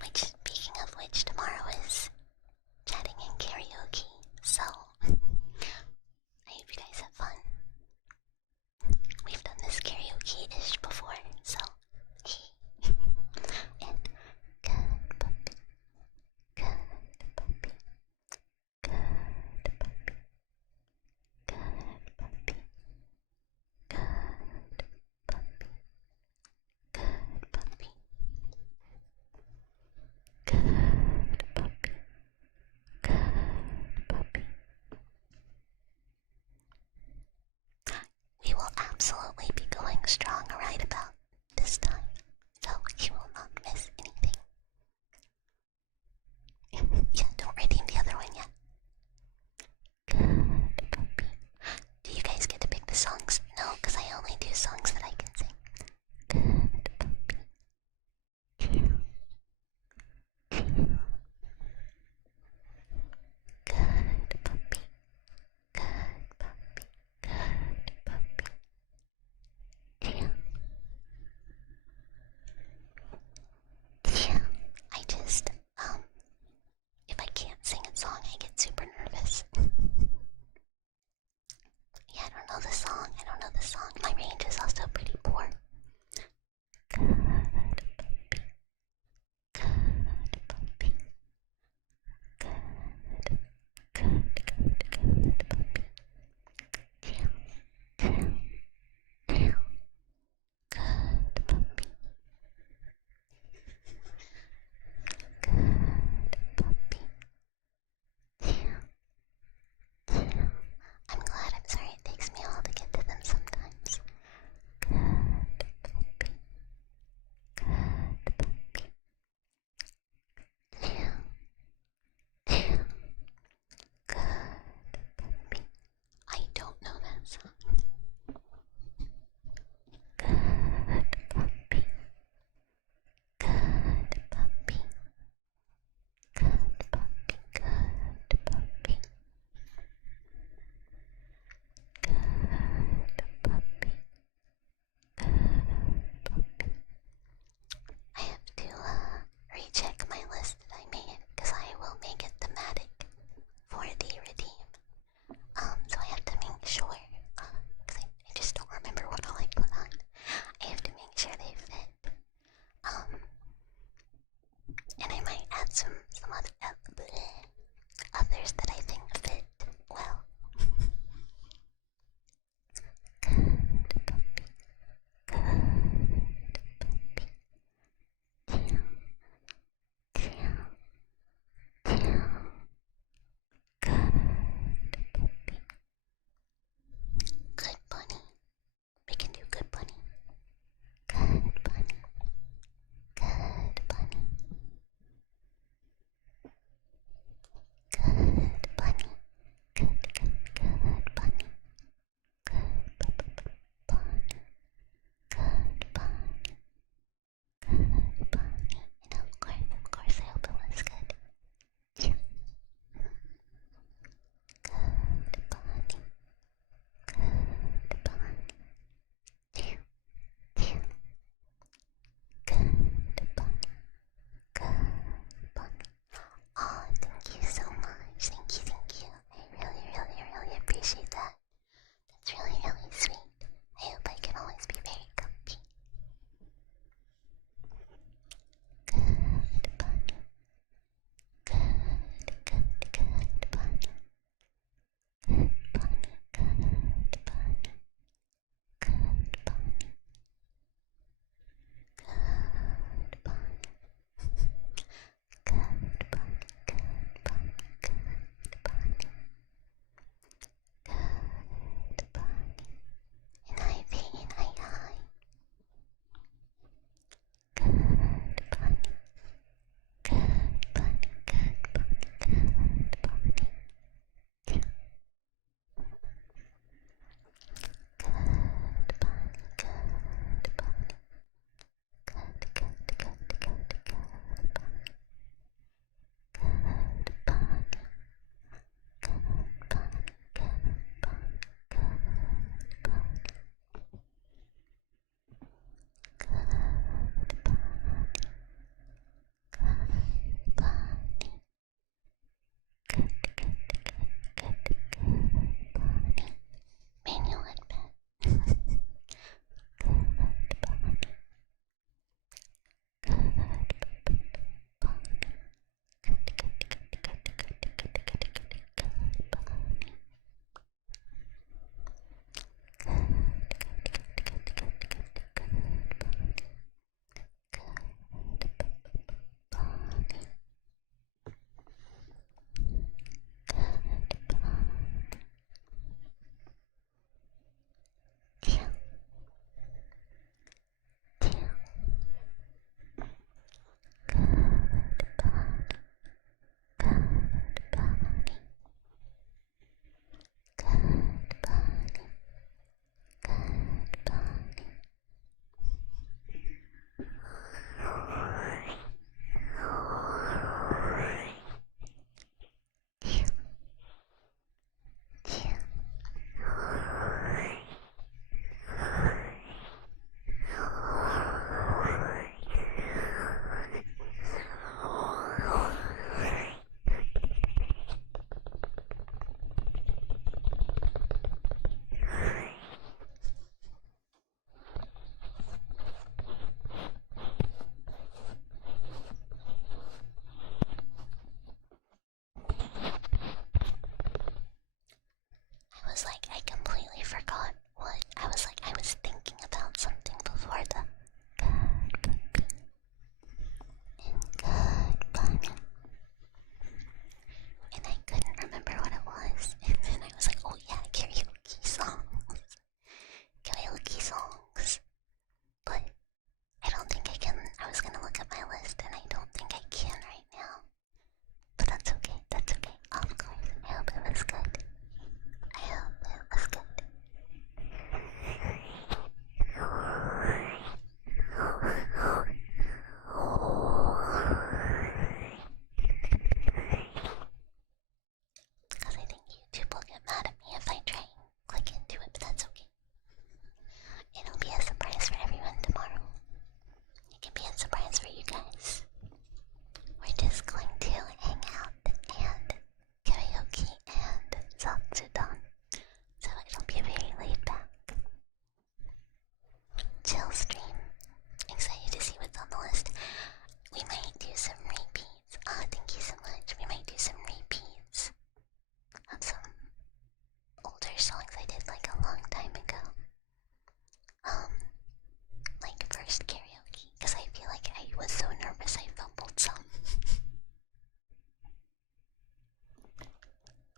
Which, speaking of which, tomorrow is chatting and karaoke, so I hope you guys have fun. We've done this karaoke-ish before, so and good puppy, good puppy, good puppy, good puppy, good puppy, good puppy, good puppy, good puppy. We will absolutely be going strong right about this time, so you will not miss anything. Yeah, don't redeem the other one yet. Good puppy. Do you guys get to pick the songs? No, because I only do songs that I can sing. Good puppy. Chill. Chill. Good puppy. Good puppy. Good puppy. Chill. Chill. I just, if I can't sing a song, I get super nervous. Yeah, I don't know the song. My range is also pretty poor. Good puppy. Good puppy. Good. Good puppy. Chill. Chill. Chill. Good puppy. Good puppy. Chill. Chill. I'm glad. I'm sorry it takes me a while to get to them sometimes. appreciate that. That's really, really sweet. I hope I can always be very comfy. Good bunny. Good, good, good bunny. Good bunny, good bunny. Good bunny. Good bunny. Good bunny, good bunny, good bunny. Good bunny. And I pee and I high. Good bunny. Good bunny, good bunny, good bunny. Good bunny, good bunny. Good, good, good, good, good bunny. Good bunny. Good bunny, good bunny, good bunny. Good bunny. Good bunny. Good, good, good, good, good bunny. Manual and pet. Good bunny. Good bunny. Good, good, good, good, good, good, good, good bunny. Good, good, good, good, good, good, good bunny. Good bunny. Good bunny. Teal. Teal. Good bunny. Good bunny. Good bunny. Good bunny. Teal. Teal. I was like, I completely forgot what. I was like, I was thinking about something before the good puppy and good bunny. And I couldn't remember what it was. And then I was like, oh yeah, karaoke songs. Karaoke songs. But I don't think I can. I was gonna look at my list and I don't think I can right now. But that's okay, that's okay. Of course, I hope it was good. I hope it was good. Because I think YouTube will get mad at me if I try and click into it, but that's okay. It'll be a surprise for everyone tomorrow. It can be a surprise for you guys. We're just going to hang out and karaoke and Zatsudan. So it'll be very laid back. Chill stream. Excited to see what's on the list. We might do some repeats. Thank you so much. We might do some repeats of some older songs I did like a long time ago. Like first karaoke, because I feel like I was so nervous I fumbled some.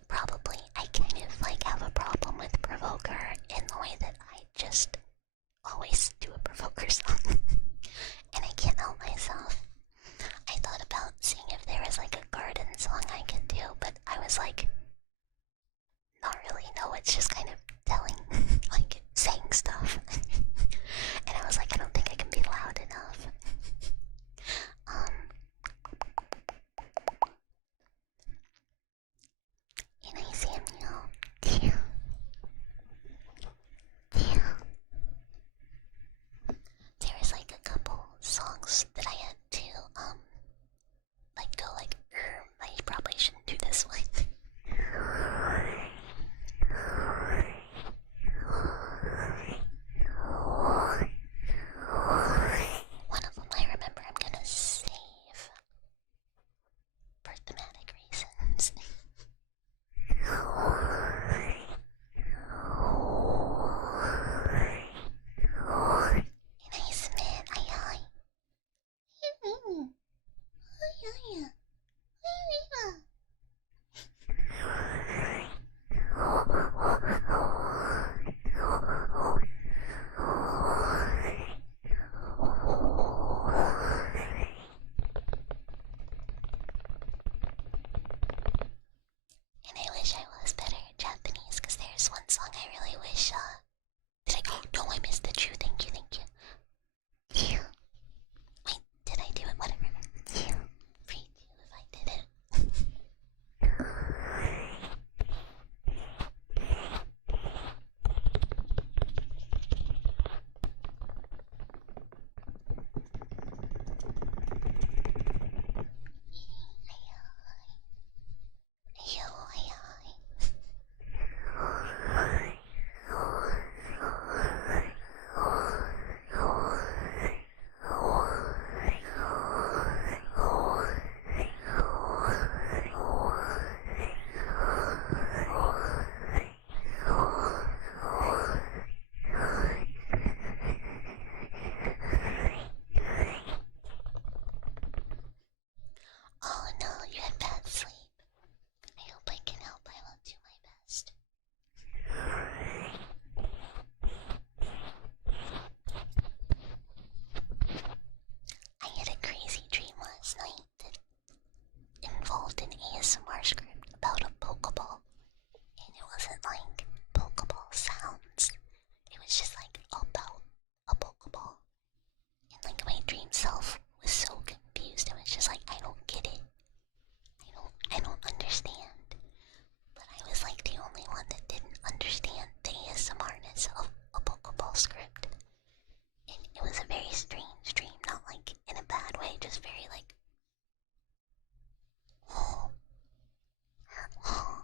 Probably I kind of like have a problem with Provoker in the way that I just always do a Provoker song. And I can't help myself. I thought about seeing if there was like a garden song I could do, but I was like, not really, no, it's just kind of telling, like, saying stuff. And I was like, I don't think I can be loud enough. And I see him, you know, there was like a couple songs that I had to, like, go like, I probably shouldn't do this one. this one song I really wish, did I, oh, no, I missed the Chew, thank you, thank you. Chew. Wait, did I do it? Whatever. Chew. Free Chew if I did it. Oh no, you had bad sleep. I hope I can help. I will do my best. I had a crazy dream last night that involved an ASMR script about a Pokeball. And it wasn't like Pokeball sounds. It was just like about a Pokeball. And like my dream self was so confused. It was just like, I don't get it. I don't understand. But I was like the only one that didn't understand the ASMRness of a Pokeball script. And it was a very strange dream, not like in a bad way, just very like, oh, oh.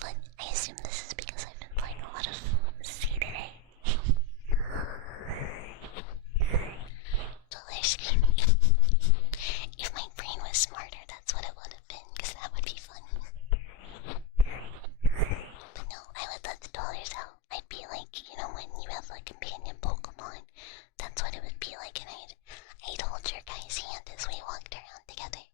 But I assume this is because I've been playing a lot of C today. So they're screaming. If my brain was smarter, that's what it would have been, because that would be funny. But no, I would let the dollars out. I'd be like, you know, when you have like companion Pokemon, that's what it would be like, and I'd hold your guy's hand as we walked around together.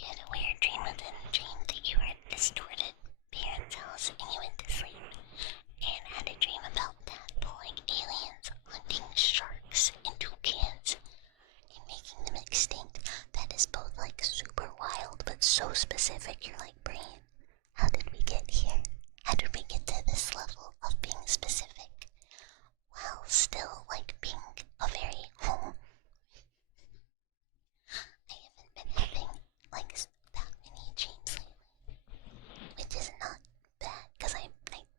You had a weird dream within a dream that you were at a distorted parent's house and you went to sleep and had a dream about tadpole aliens hunting sharks and toucans and making them extinct. That is both like super wild but so specific. You're like, brain, how did we get here? How did we get to this level of being specific while still like being a very I haven't been having like that many dreams lately, which is not bad because I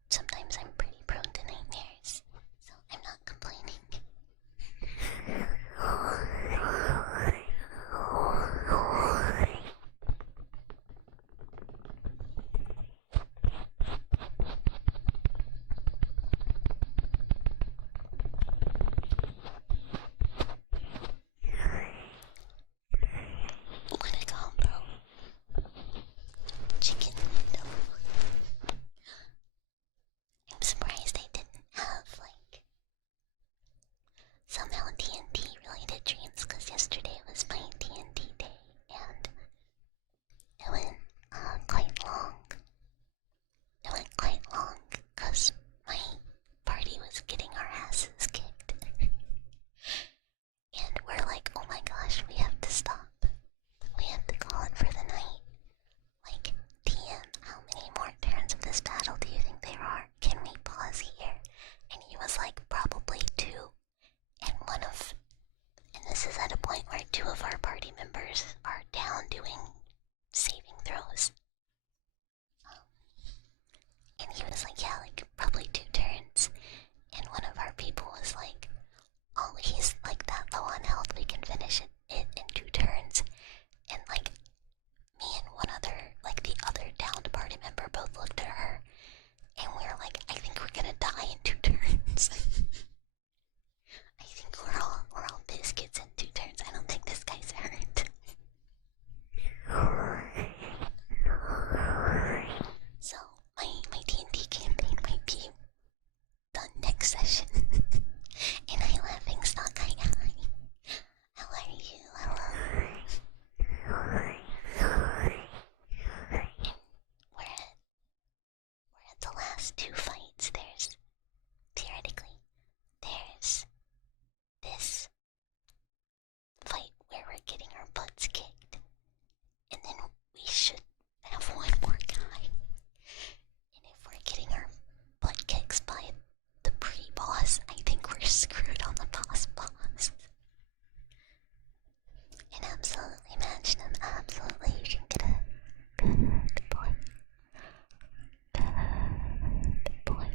sometimes I'm pretty prone to nightmares, so I'm not complaining. there's two fights. Theoretically, there's this fight where we're getting our butts kicked, and then we should have one more guy. And if we're getting our butt kicks by the pre-boss, I think we're screwed on the boss. And absolutely match them. Absolutely, you should get a good boy. Good boy.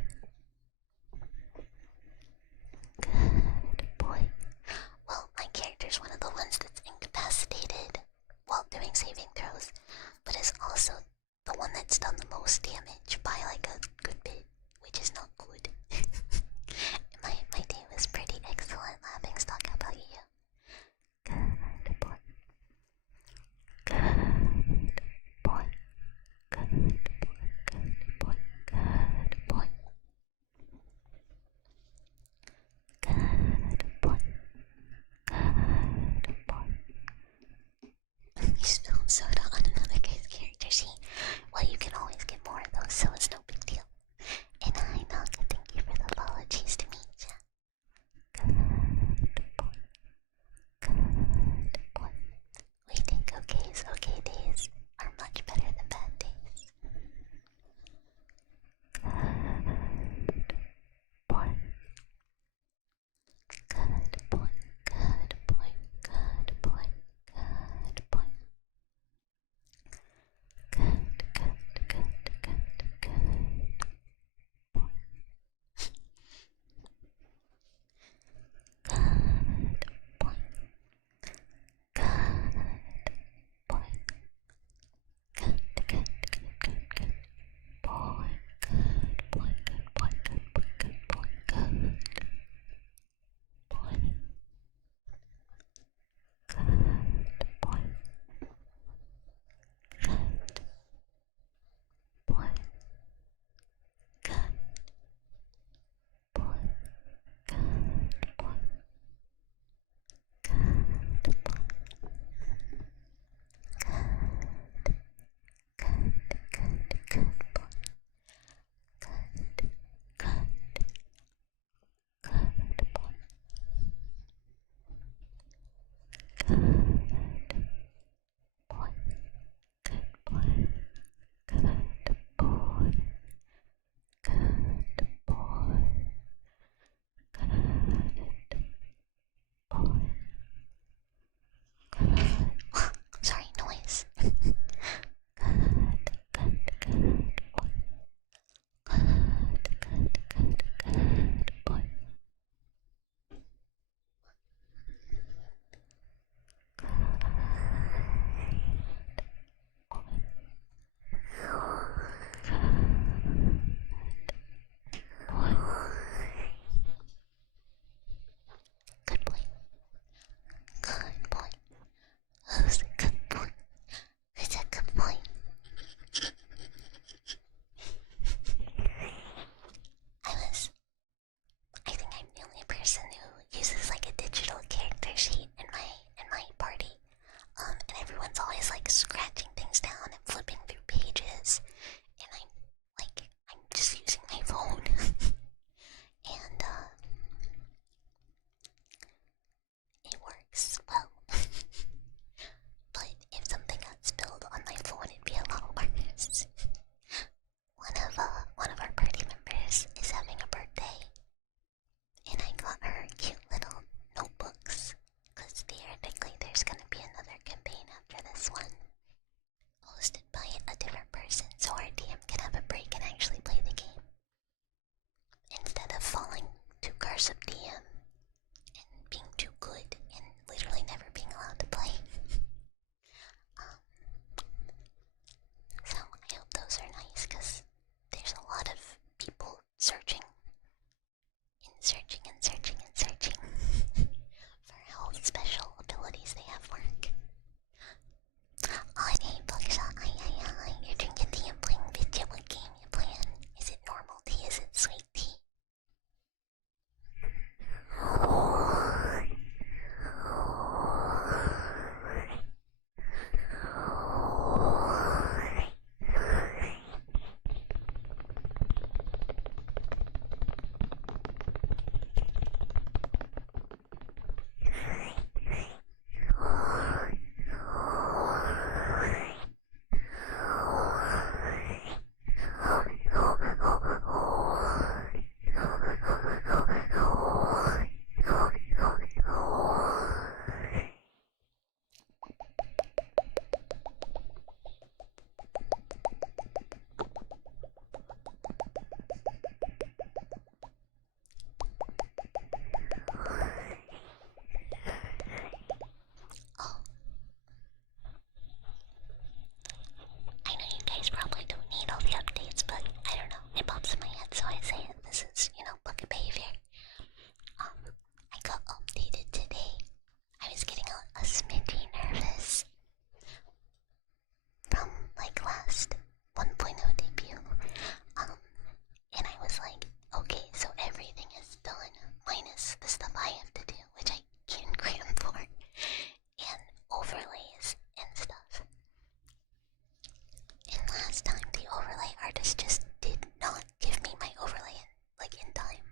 last time the overlay artist just did not give me my overlay in time,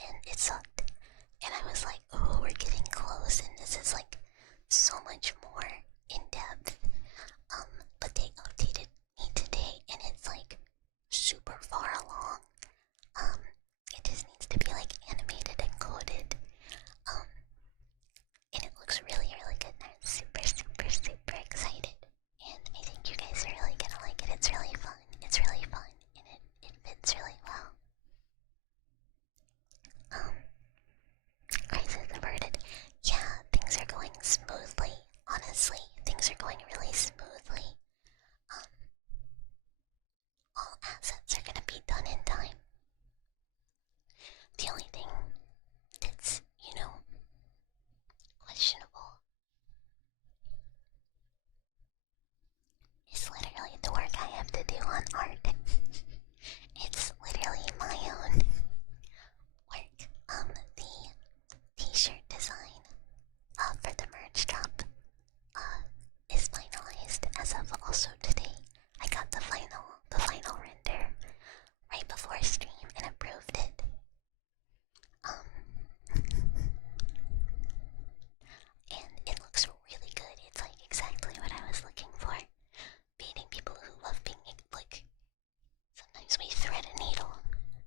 and it sucked. And I was like, oh, we're getting close, and this is like so much more in depth. But they updated me today, and it's like super far along. It just needs to be like animated and coded. And it looks really, really good, and I'm super, super, super excited. And I think you guys are really gonna like it. It's really fun. It's really fun, and it fits really well. Crisis averted. Yeah, things are going smoothly. Honestly, things are going really smoothly. All assets are gonna be done in time. The only thing that's, questionable is literally the work I have to do on art. It's literally my own work. The t-shirt design for the merch drop is finalized as of also today. I got the final render right before stream and approved it. And it looks really good. It's like exactly what I was looking for. Beating people who love being like, sometimes we thread a needle.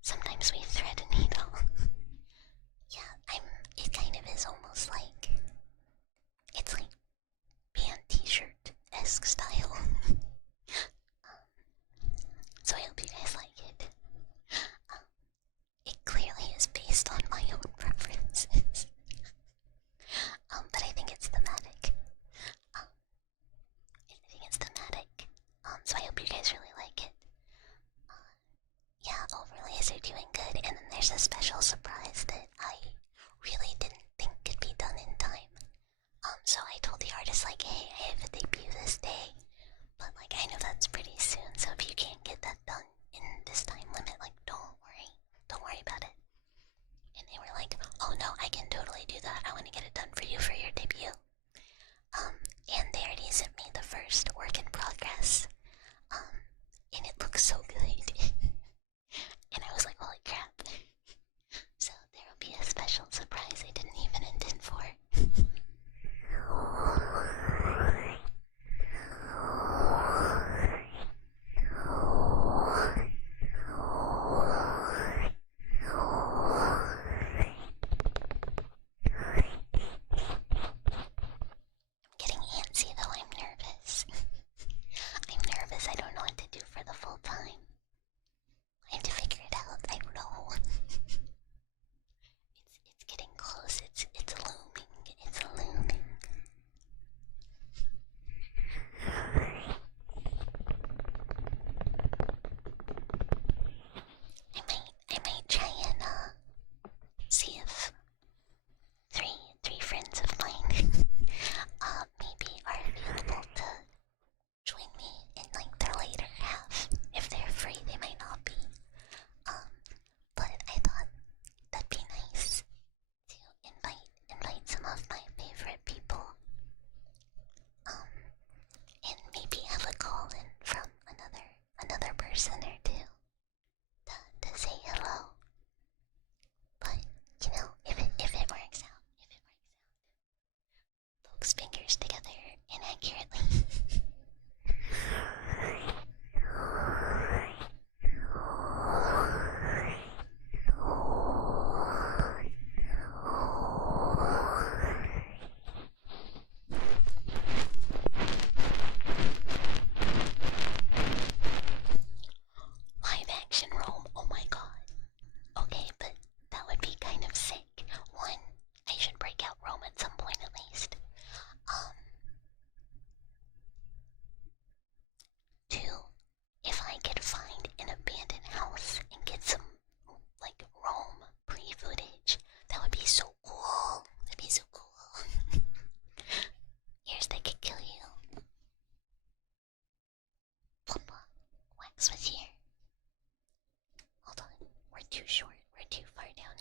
Sometimes we thread a needle. Yeah, it kind of is almost like, it's like band t-shirt-esque style. So I hope you guys like it. It clearly is based on my own preferences. But I think it's thematic. So I hope you guys really like it. Yeah, overlays are doing good, and then there's a special surprise that I really didn't think could be done in time. So I told the artist, like, hey, I have a debut this day, but like I know that's pretty soon, so if you can't get that done in this time limit, like don't worry about it. And they were like, oh no, I can totally do that. I want to get it done for you for your debut. And they already sent me the first work in progress. And it looks so good. And I was like, holy crap. So there will be a special surprise I didn't even intend for. I'm getting antsy though, I'm nervous. I'm nervous, I don't know what to do for the full time. I have to figure it out, I don't know. It's getting close, it's looming. I might try and see if three friends of mine maybe are available to join me in like their later half. If they're free, they might not be. But I thought that'd be nice to invite some of my favorite people. And maybe have a call in from another person or two to say hello. But if it works out, folks' fingers together inaccurately. Live action Rome, oh my god. Okay, but that would be kind of sick. One, I should break out Rome at some point at least. Two, if I could find an abandoned house and get some, like, Rome pre-footage, that would be so cool. That'd be so cool. Here's they could kill you. Plumpa, Wax was here. Hold on, we're too short. We're too far down.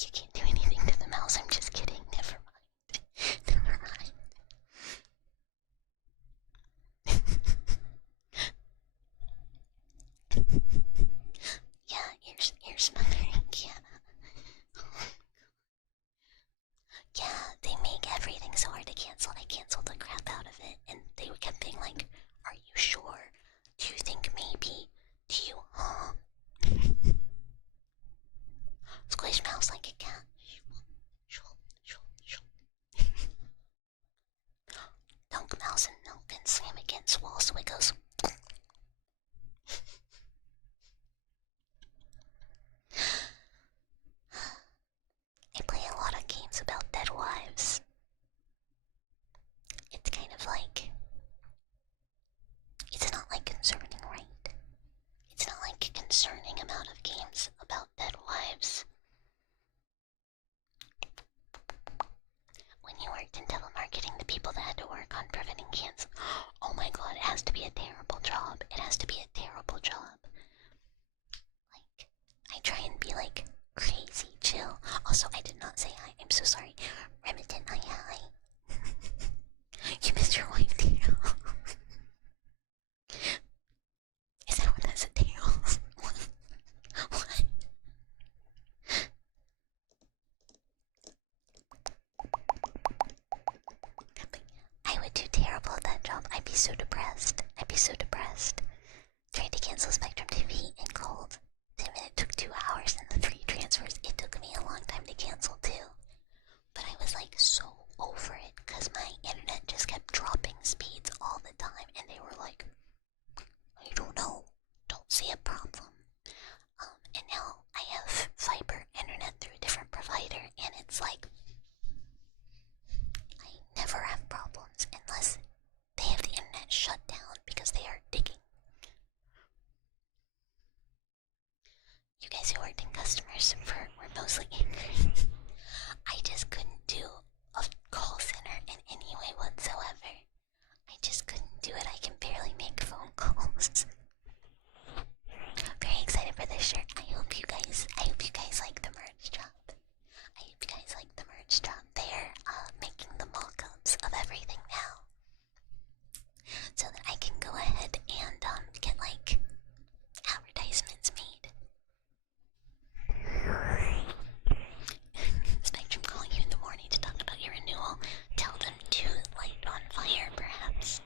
You can't do anything to the mouse. I'm just kidding. Never mind. Never mind. Yeah, you're smothering. Yeah. Yeah, they make everything so hard to cancel. I canceled the crap out of it, and they kept being like, "Are you sure? Do you think maybe? Do you, huh?" Squish mouse like a cat. Dunk mouse and milk and slam against wall so it goes. I play a lot of games about dead wives. It's kind of like, it's not like concerning, right? It's not like a concerning amount of games about dead wives. When you worked in telemarketing, the people that had to work on preventing cancer. Oh my god, it has to be a terrible job. It has to be a terrible job. Like, I try and be like crazy chill. Also, I did not say hi. I'm so sorry. Remittance, hi. You missed your wife, too. Is that what that's a tail? What? I would do terrible at that job. I'd be so depressed. I'd be so depressed. Tried to cancel Spectrum TV in cold. It took 2 hours and the 3 transfers. It took me a long time to cancel too. But I was like so over it because my internet just kept dropping speeds all the time, and they were like, I don't know, don't see a problem. And now I have fiber internet through a different provider, and it's like I never have problems unless they have the internet shut down because they are digging. You guys who worked in customer support were mostly angry. I just couldn't do a call center in any way whatsoever. I just couldn't do it. I can barely make phone calls. Very excited for this shirt. I hope you guys like the merch drop. I hope you guys like the merch drop. They're making the mock-ups of everything now, so that I can go ahead and get like advertisements made. Spectrum calling you in the morning to talk about your renewal. Tell them to light on fire, perhaps.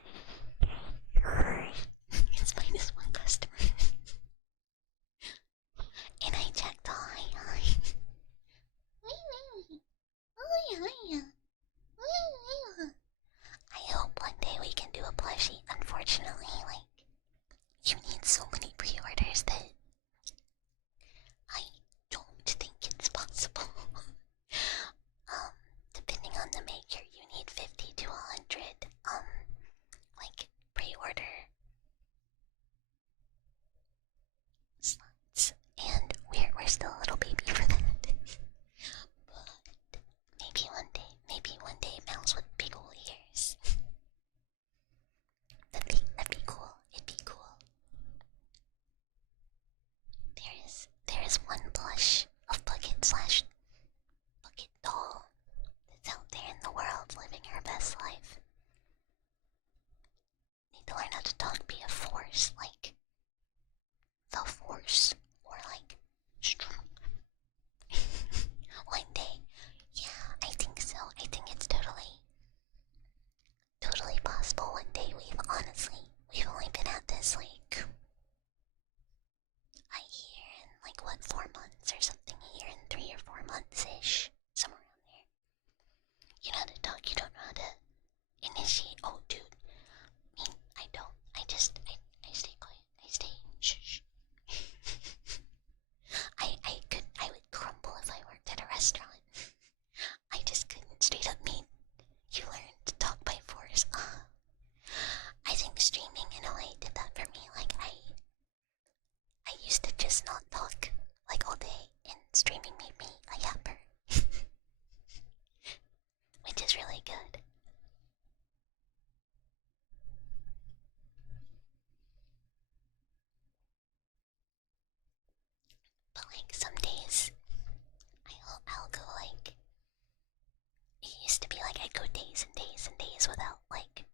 It's -1 customer. And I checked all hi. I hope one day we can do a plushie. Unfortunately, like, you need so many pre-orders that I don't think it's possible. Depending on the maker, you need 50 to 100, like, pre-order slots, and we're still a little baby for that. But maybe one day, mouse with big ol' ears. That'd be cool. It'd be cool. There is one blush of Bucket doll that's out there in the world living her best life. Need to learn how to talk, be a force, like the force, or like strong. One day, yeah, I think so. I think it's totally possible. One day, we've only been at this like a year and like what, 4 months or something. A year and 3 or 4 months ish, somewhere around there. You know how to talk, you don't know how to initiate. Oh, dude, I don't. I stay quiet. I stay shh. I would crumble if I worked at a restaurant. I just couldn't straight up mean. You learn to talk by force. I think streaming in a way did that for me. Like I used to just not talk like all day, and streaming made me a yapper, which is really good. But like some days, I'll I'd go days and days and days without, like,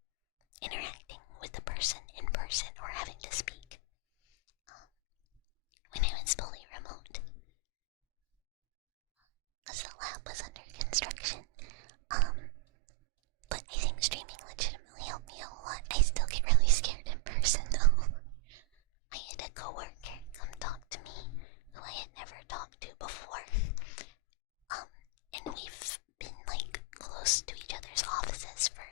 interacting with the person in person or having to speak. When I was fully remote, because the lab was under construction. But I think streaming legitimately helped me a whole lot. I still get really scared in person though. I had a coworker come talk to me who I had never talked to before. And we've been like close to each other's offices for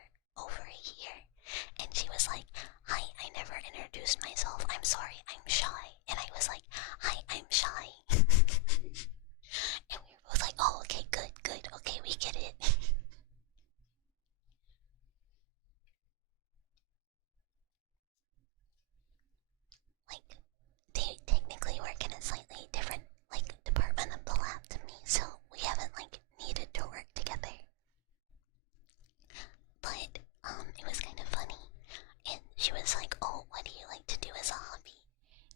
over a year. And she was like, "Hi, I never introduced myself. I'm sorry, I'm shy." And I was like, "Hi, I'm shy." And we were both like, "Oh, okay, good, good. Okay, we get it." Like, they technically work in a slightly different, like, department of the lab to me, so we haven't, like, needed to work together. But, it was kind of funny. And she was like, "Oh, what do you like to do as a hobby?"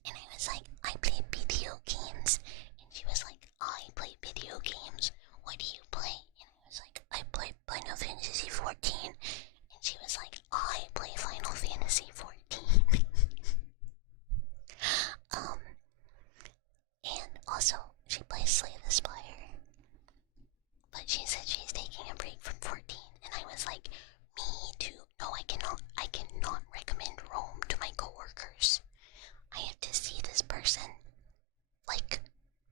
And I was like, "I play video games." And she was like, "I play video games. What do you play?" And I was like, "I play Final Fantasy 14. And she was like, "I play Final Fantasy 14. And also, she plays Slay the Spire. But she said she's taking a break from 14, and I was like, "Me too. No, I cannot recommend Rome to my coworkers. I have to see this person, like,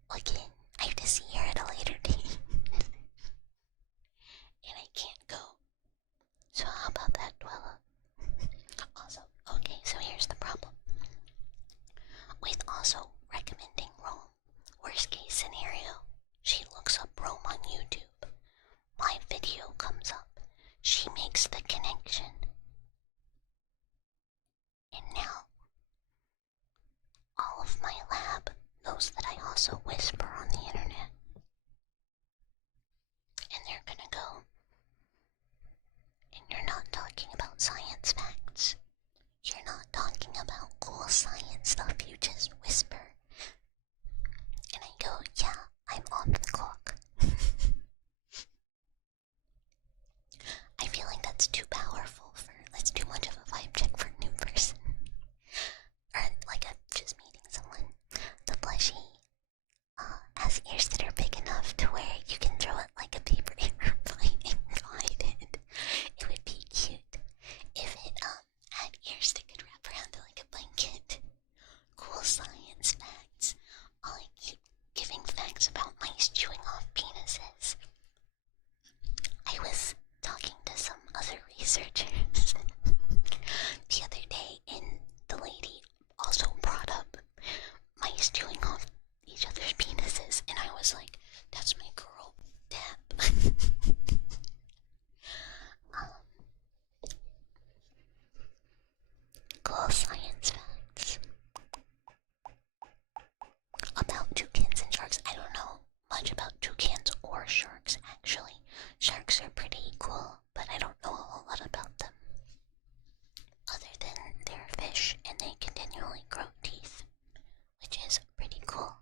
again. I have to see her at a later date. And I can't go. So how about that, Dwella?" Also, okay, so here's the problem. With also recommending Rome, worst case scenario, she looks up Rome on YouTube. My video comes up. She makes the connection. And now, all of my lab knows that I also whisper on the internet. And they're gonna go, "And you're not talking about science facts. You're not talking about cool science stuff, you just whisper." And I go, "Yeah, I'm on the clock." I feel like that's too powerful that's too much of a vibe check for a new person. Or like I'm just meeting someone. The plushie has ears that are big enough to where you can throw it like a paper airplane and hide it. It would be cute if it had ears that could wrap around it like a blanket. Cool science facts. I'll like keep giving facts about mice chewing off penises. I was talking to some other researchers the other day, and the lady also brought up mice chewing off each other's penises, and I was like, "That's my girl, Deb." Cool science facts about toucans and sharks. I don't know much about toucans or sharks, actually. Sharks are pretty cool, but I don't know a whole lot about them. Other than they're fish and they continually grow teeth, which is pretty cool.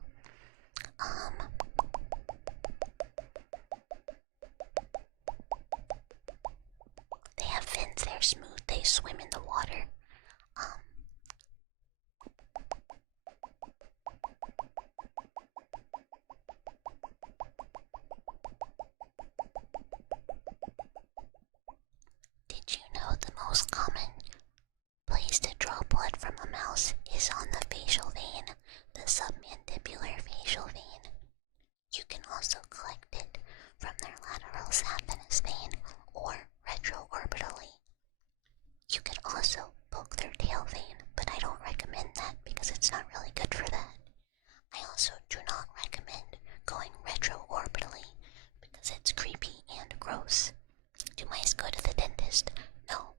They have fins, they're smooth, they swim in the water. Did you know the most common place to draw blood from a mouse is on the facial vein, the submandibular facial vein? You can also collect it from their lateral saphenous vein or retroorbitally. You could also poke their tail vein, but I don't recommend that because it's not really good for that. I also do not recommend going retroorbitally because it's creepy and gross. Do mice go to the dentist? No.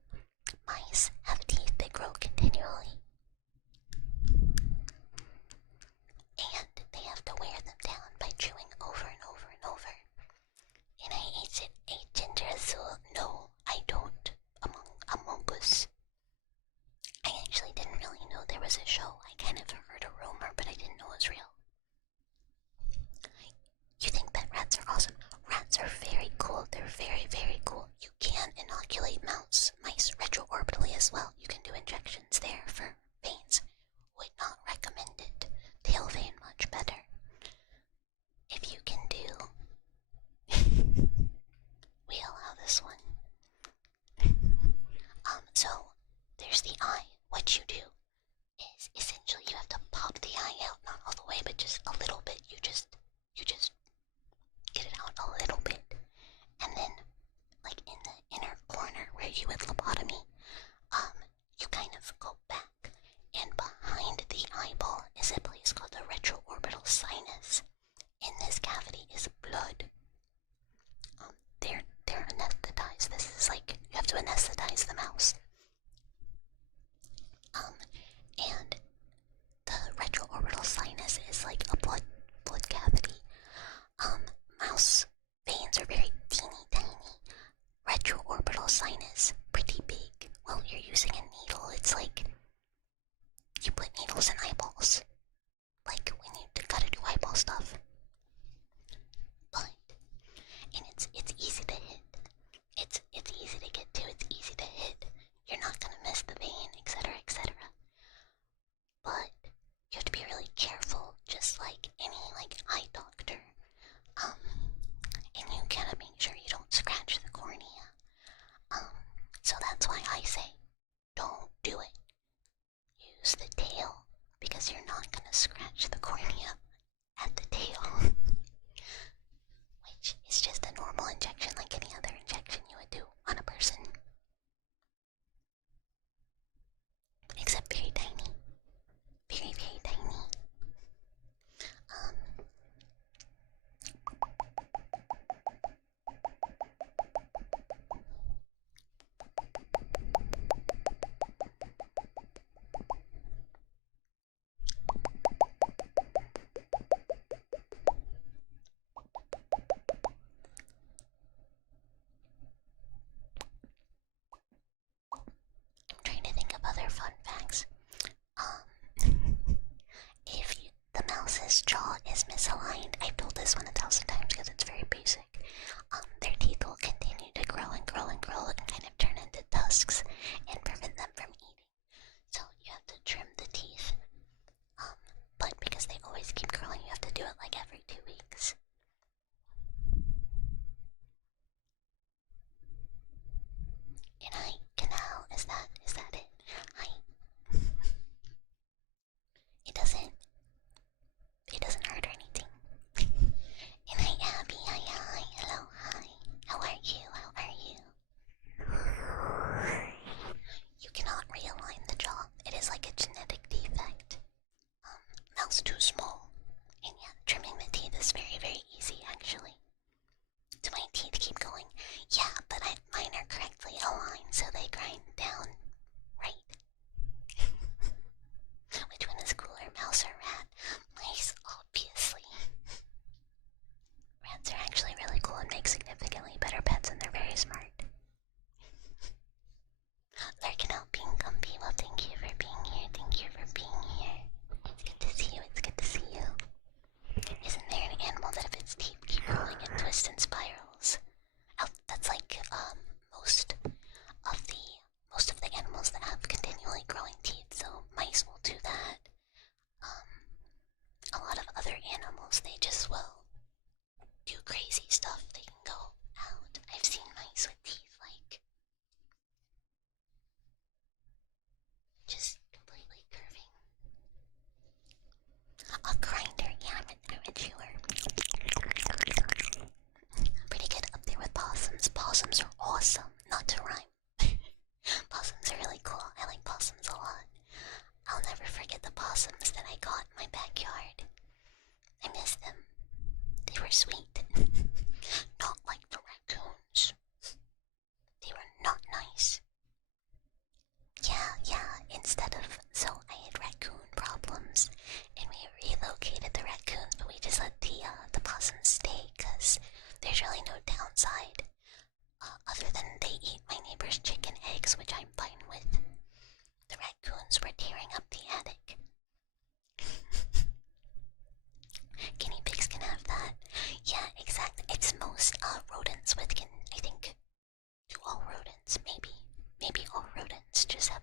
Mice have teeth that grow continually. And they have to wear them down by chewing over and over and over. And I ate ginger azul. No, I don't. Among Us. I actually didn't really know there was a show. I kind of heard a rumor, but I didn't know it was real. as well. You can do injections there for veins. Would not recommend it. Tail vein much better. If you can do, we allow this one. So there's the eye. What you do is essentially you have to pop the eye out, not all the way, but just a little bit. You just get it out a little bit, and then like in the inner corner where you would lobotomy, you kind of go back, and behind the eyeball is a place called the retroorbital sinus. In this cavity is blood. They're anesthetized. This is like you have to anesthetize the mouse. And the retroorbital sinus is like a blood cavity. Mouse veins are very teeny tiny. Retroorbital sinus, pretty big. Well, you're using a needle. It's like you put needles in eyeballs, like when you gotta do eyeball stuff. But and it's easy to hit. It's easy to get to. It's easy to hit. You're not gonna miss the vein, etc., etc. But you have to be really careful, just like any eye doctor. And you gotta make sure you don't scratch the cornea. So that's why I say, don't do it. Use the tail, because you're not gonna scratch the cornea at the tail. Which is just a normal injection like any other injection you would do on a person. Except very tiny. Very, very tiny. I'm trying to think of other fun facts. If the mouse's jaw is misaligned, I've told this one 1,000 times because it's very basic. Their teeth will continue to grow and grow and grow and kind of turn into tusks and prevent them from eating. So you have to trim the teeth. But because they always keep growing, you have to do it like every 2 weeks. An eye canal, is that it? It doesn't hurt or anything. And hi Abby, hi, hello, hi. How are you? You cannot realign the jaw. It is like a genetic defect. Mouse too small. And yeah, trimming the teeth is very, very easy actually. Do my teeth keep going? Yeah, but mine are correctly aligned, so they grind down right. Which one is cooler, mouse or rat? Mice, obviously. Rats are actually really cool and make significantly better pets, and they're very smart. Lurking out, being comfy. Well, thank you for being here. Thank you for being here. It's good to see you. It's good to see you. Isn't there an animal that if its teeth keep growing, it twists and spirals? Oh, that's like most of the animals that have continually growing teeth. So mice will do that. A lot of other animals, they just will do crazy stuff. They can go out. I've seen mice with teeth like just completely curving. A grinder, yeah, I'm a chewer. Pretty good up there with possums. Possums are awesome. Not to rhyme. Possums are really cool. I like possums a lot. I'll never forget the possums that I got in my backyard. I miss them. They were sweet. Not like the raccoons. They were not nice. So I had raccoon problems, and we relocated the raccoons, but we just let the possums stay, because there's really no downside. Other than they eat my neighbor's chicken eggs, which I'm fine with. The raccoons were tearing up the attic. Guinea pigs can have that. Yeah, exactly. It's most rodents with I think, do all rodents, maybe all rodents just have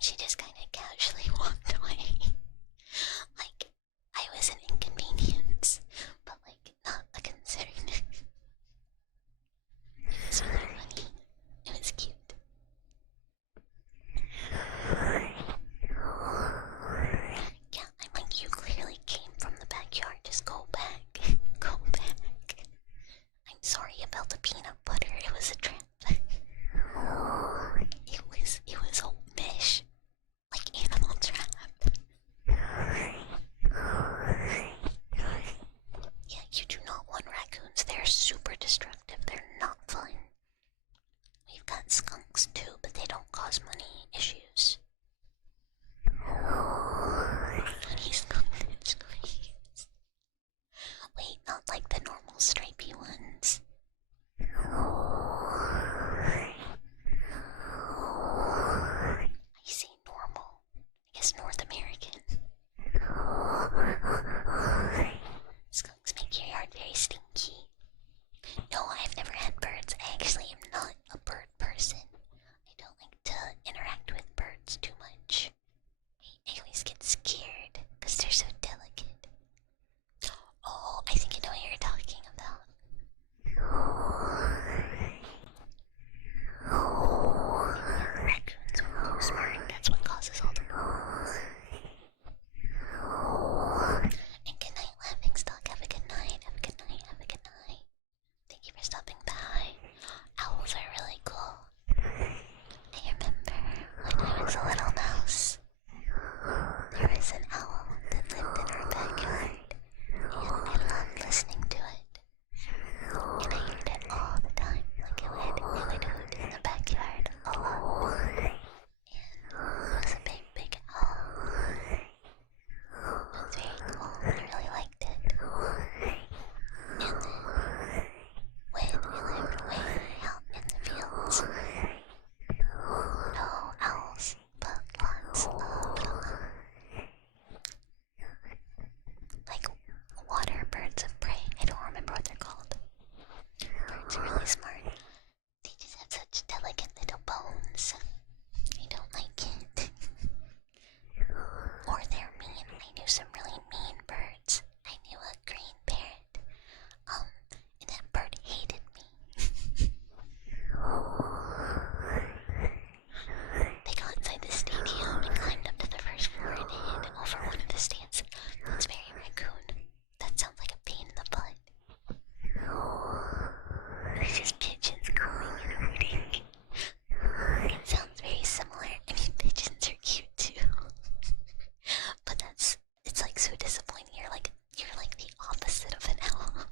She just kind of casually walked away. Like, I was an inconvenience, but like, not a concern. It was really funny. It was cute. Yeah, I'm like, you clearly came from the backyard. Just go back. Go back. I'm sorry about the peanut butter. It was a trap. It was a mesh. Like animal trap. Yeah, you do not want raccoons. They're super destructive. They're not fun. We've got skunks too, but they don't cause money issues. Funny skunk squeeze. Wait, not like the normal stripy ones. I say normal. I guess North American. Skunks make your yard very stinky. No, I've never had birds. I actually am not a bird person. I don't like to interact with birds too much. I always get scared because they're so delicate. Oh, I think I know what you're talking about. Raccoons are too smart. That's what causes all the problems. And good night, Laughingstock. Have a good night. Have a good night. Have a good night. Thank you for stopping by. Owls are really cool. I remember when I was a little mouse, there was an owl that lived in our backyard, and I loved listening to it. And I heard it all the time, like it would hoot in the backyard a lot. And it was a big, big owl. It was very cool. I really liked it. And then when we lived way out in the fields, no owls, but lots of like water birds of prey. I don't remember what they're called. Birds are really smart. They just have such delicate little bones. I don't like it. Or they're mean. I knew some really mean birds. I knew a green parrot. And that bird hated me. They got inside the stadium and climbed up to the first floor and hid over one of the stands. That's very raccoon. That sounds like a pain in the butt. It's just pigeons calling and hooting. It sounds very similar. I mean, pigeons are cute too. But it's like so disappointing. You're like the opposite of an owl.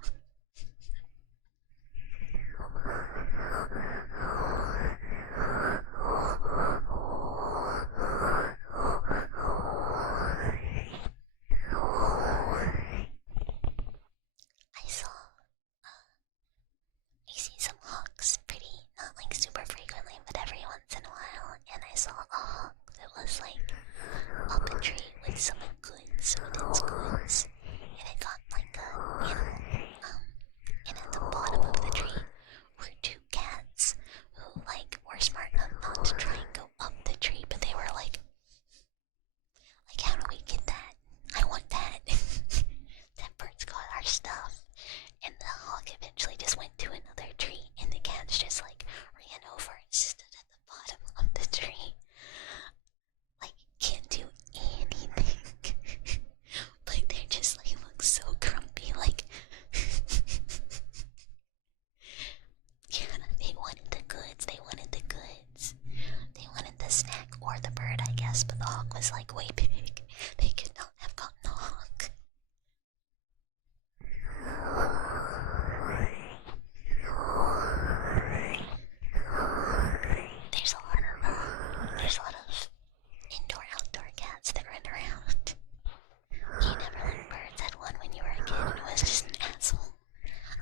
I see some hawks pretty, not like super frequently, but every once in a while, and I saw a hawk that was like up a tree with some goods, with its goods, and it got like a animal, and at the bottom of the tree were two cats who like were smart enough not to try and go up the tree, but they were like how do we get that? I want that. That bird's got our stuff. And the hawk eventually just went to another tree, and the cats just like ran over and stood at the bottom of the tree. Like, can't do anything. Like, they're just like, look so grumpy, like. Yeah, they wanted the goods, they wanted the goods. They wanted the snack or the bird, I guess, but the hawk was like way big. They could not have gotten the hawk. There's a lot of indoor-outdoor cats that run around. You never learned birds had one when you were a kid and it was just an asshole.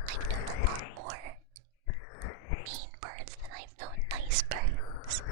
I've known a lot more mean birds than I've known nice birds.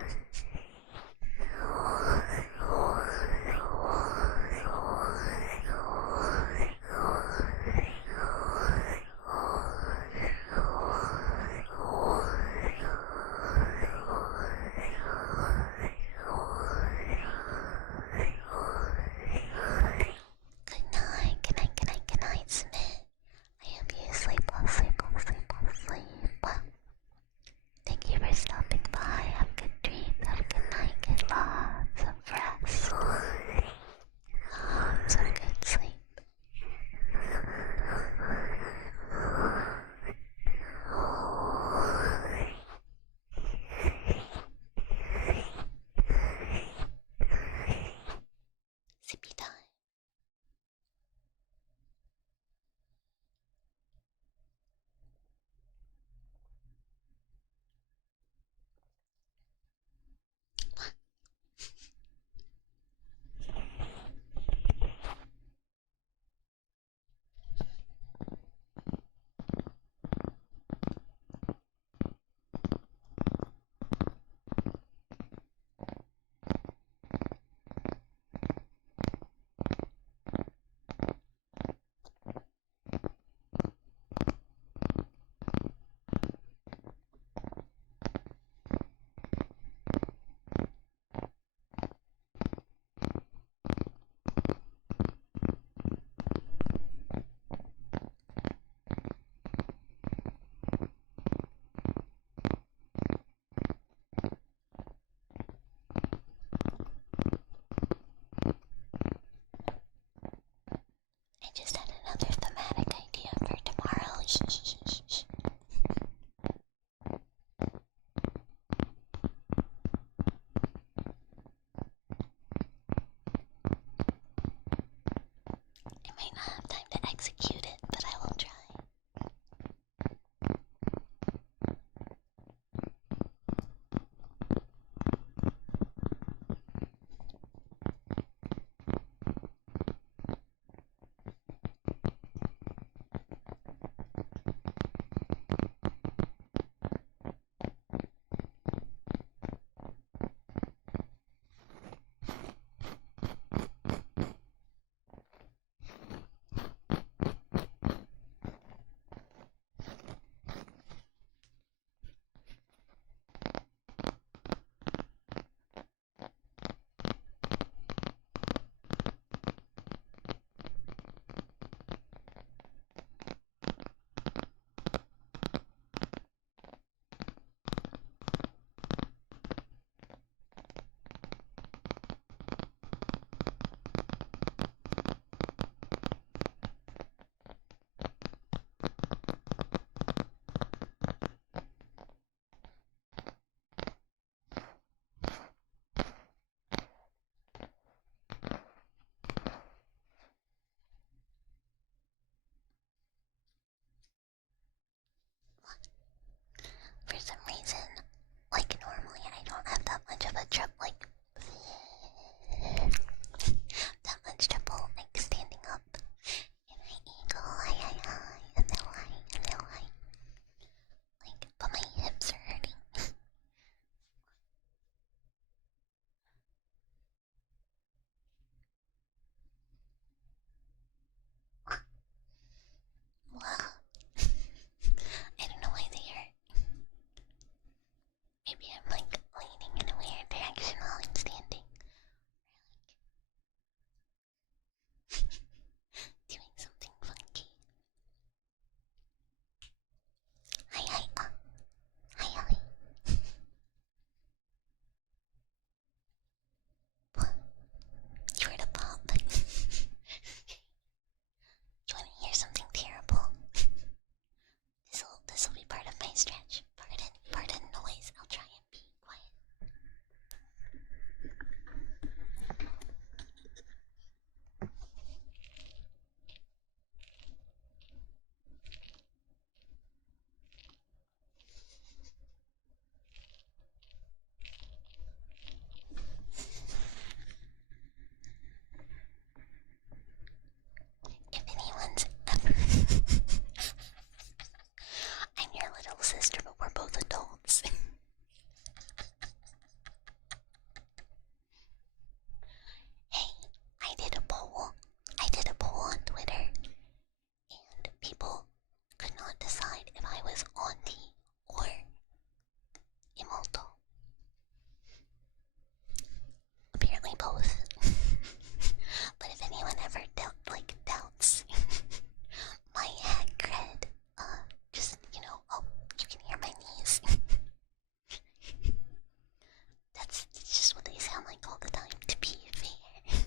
all the time, to be fair.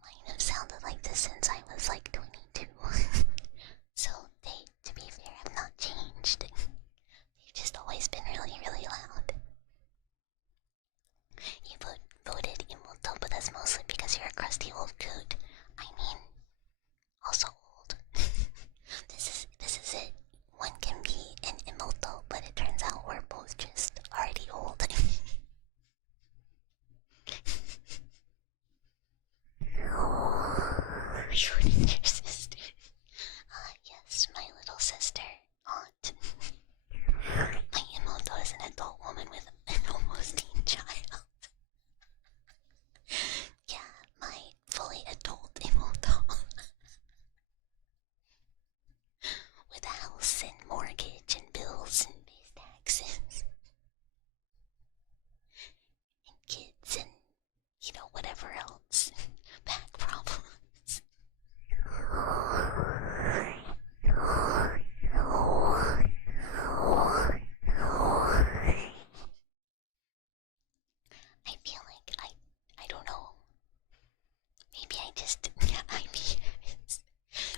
Mine have sounded like this since I was like 22. So they, to be fair, have not changed. They've just always been really, really loud. You voted imouto, but that's mostly because you're a crusty old coot. I mean, also old. This is it. One can be an imouto, but it turns out we're both just already old. Shorting your sister. Yes, my little sister, aunt. My imouto is an adult woman with an almost teen child. Yeah, my fully adult imouto. With a house and mortgage and bills and base taxes. And kids and, whatever else. Back problems. I feel like I don't know. Maybe I just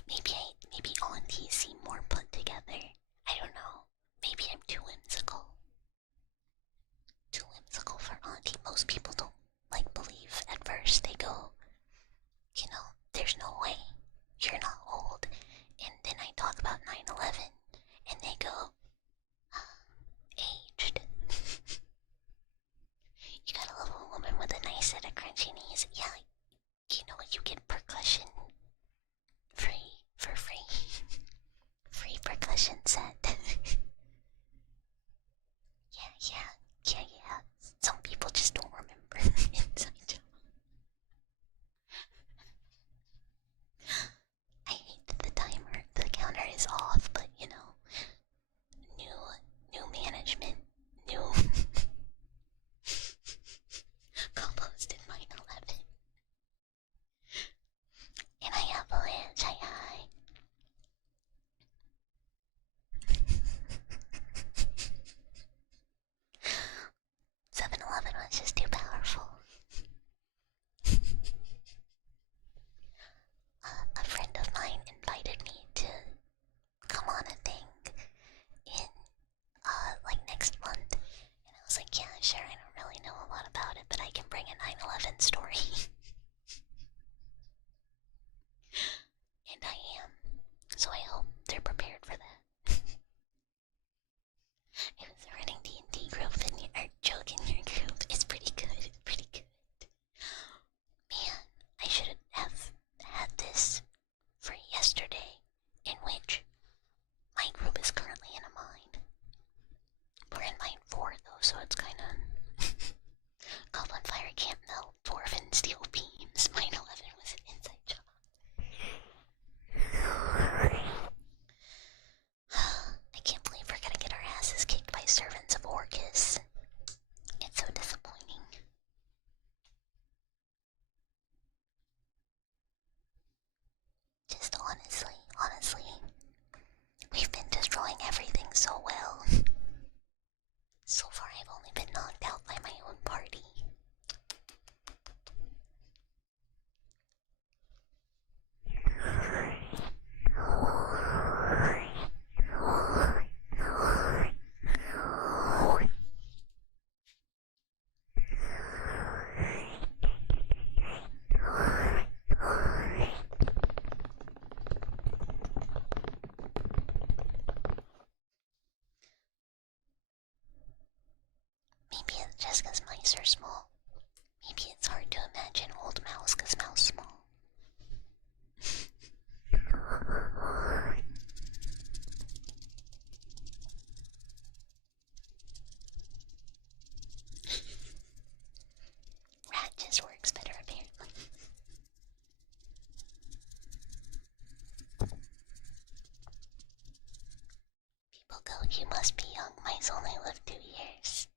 maybe aunties seem more put together. I don't know. Maybe I'm too whimsical. Too whimsical for auntie. Most people don't believe at first. They go, there's no way. You're not old. And then I talk about 9/11 and they go, aged. You got a little woman with a nice set of crunchy knees. Yeah, you get percussion free for free. Free percussion set. Yeah. Some people just don't remember inside job. I hate that the counter is off, but new management, new composted 9/11. And I have a ranch, hi. 7-Eleven was just too powerful. A friend of mine invited me to come on a thing in next month, and I was like, yeah, sure. I don't really know a lot about it, but I can bring a 9/11 story. And I am, so I hope they're prepared for that. It was running D&D group or joke in your group. It's pretty good. Man, I should have had this for yesterday, in which my group is currently in a mine. We're in mine 4 though, so it's kinda Goblin fire can't melt dwarven steel beams. Mine 11 was an inside job. I can't believe we're gonna get our asses kicked by servants of Orcus. It's so disappointing. Just honestly, we've been destroying everything so well. So far I've only been knocked out by my own party. Maybe it's just because mice are small. Maybe it's hard to imagine old mouse because mouse small. Rat just works better apparently. People go, you must be young. Mice only live 2 years.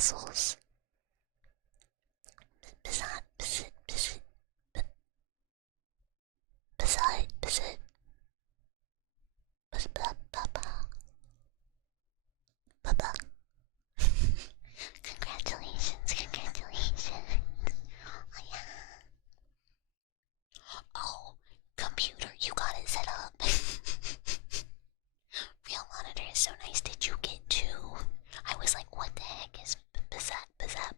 muscles. Beside, beside, beside, beside, beside, Baba. Congratulations, congratulations. Oh, yeah. Oh, computer, you got it set up. Real monitor is so nice. Did you get two? I was like, what the heck is Bazat, Bazat,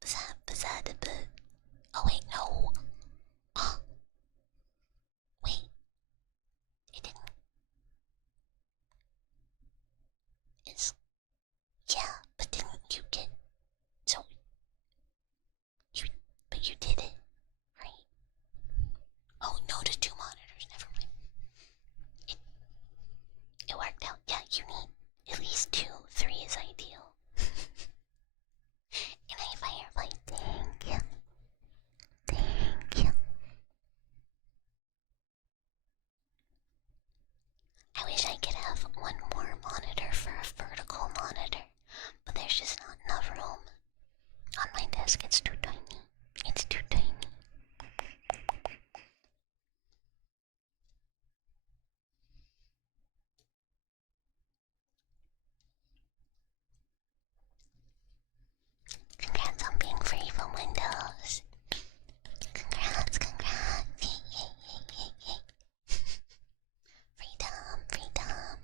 Bazat, Bazat, oh wait, no. Wait, it didn't. It's, yeah, but didn't you get, so, you, but you did it, right? Oh, no to two monitors, never mind. It worked out. Yeah, you need at least 2. 3 is ideal. And I firefly, thank you. Thank you. I wish I could have one more monitor for a vertical monitor, but there's just not enough room. On my desk, it's too tiny. It's too tiny. Congrats on being free from Windows. Congrats, congrats. Yay, yay, yay, yay, yay. Freedom, freedom.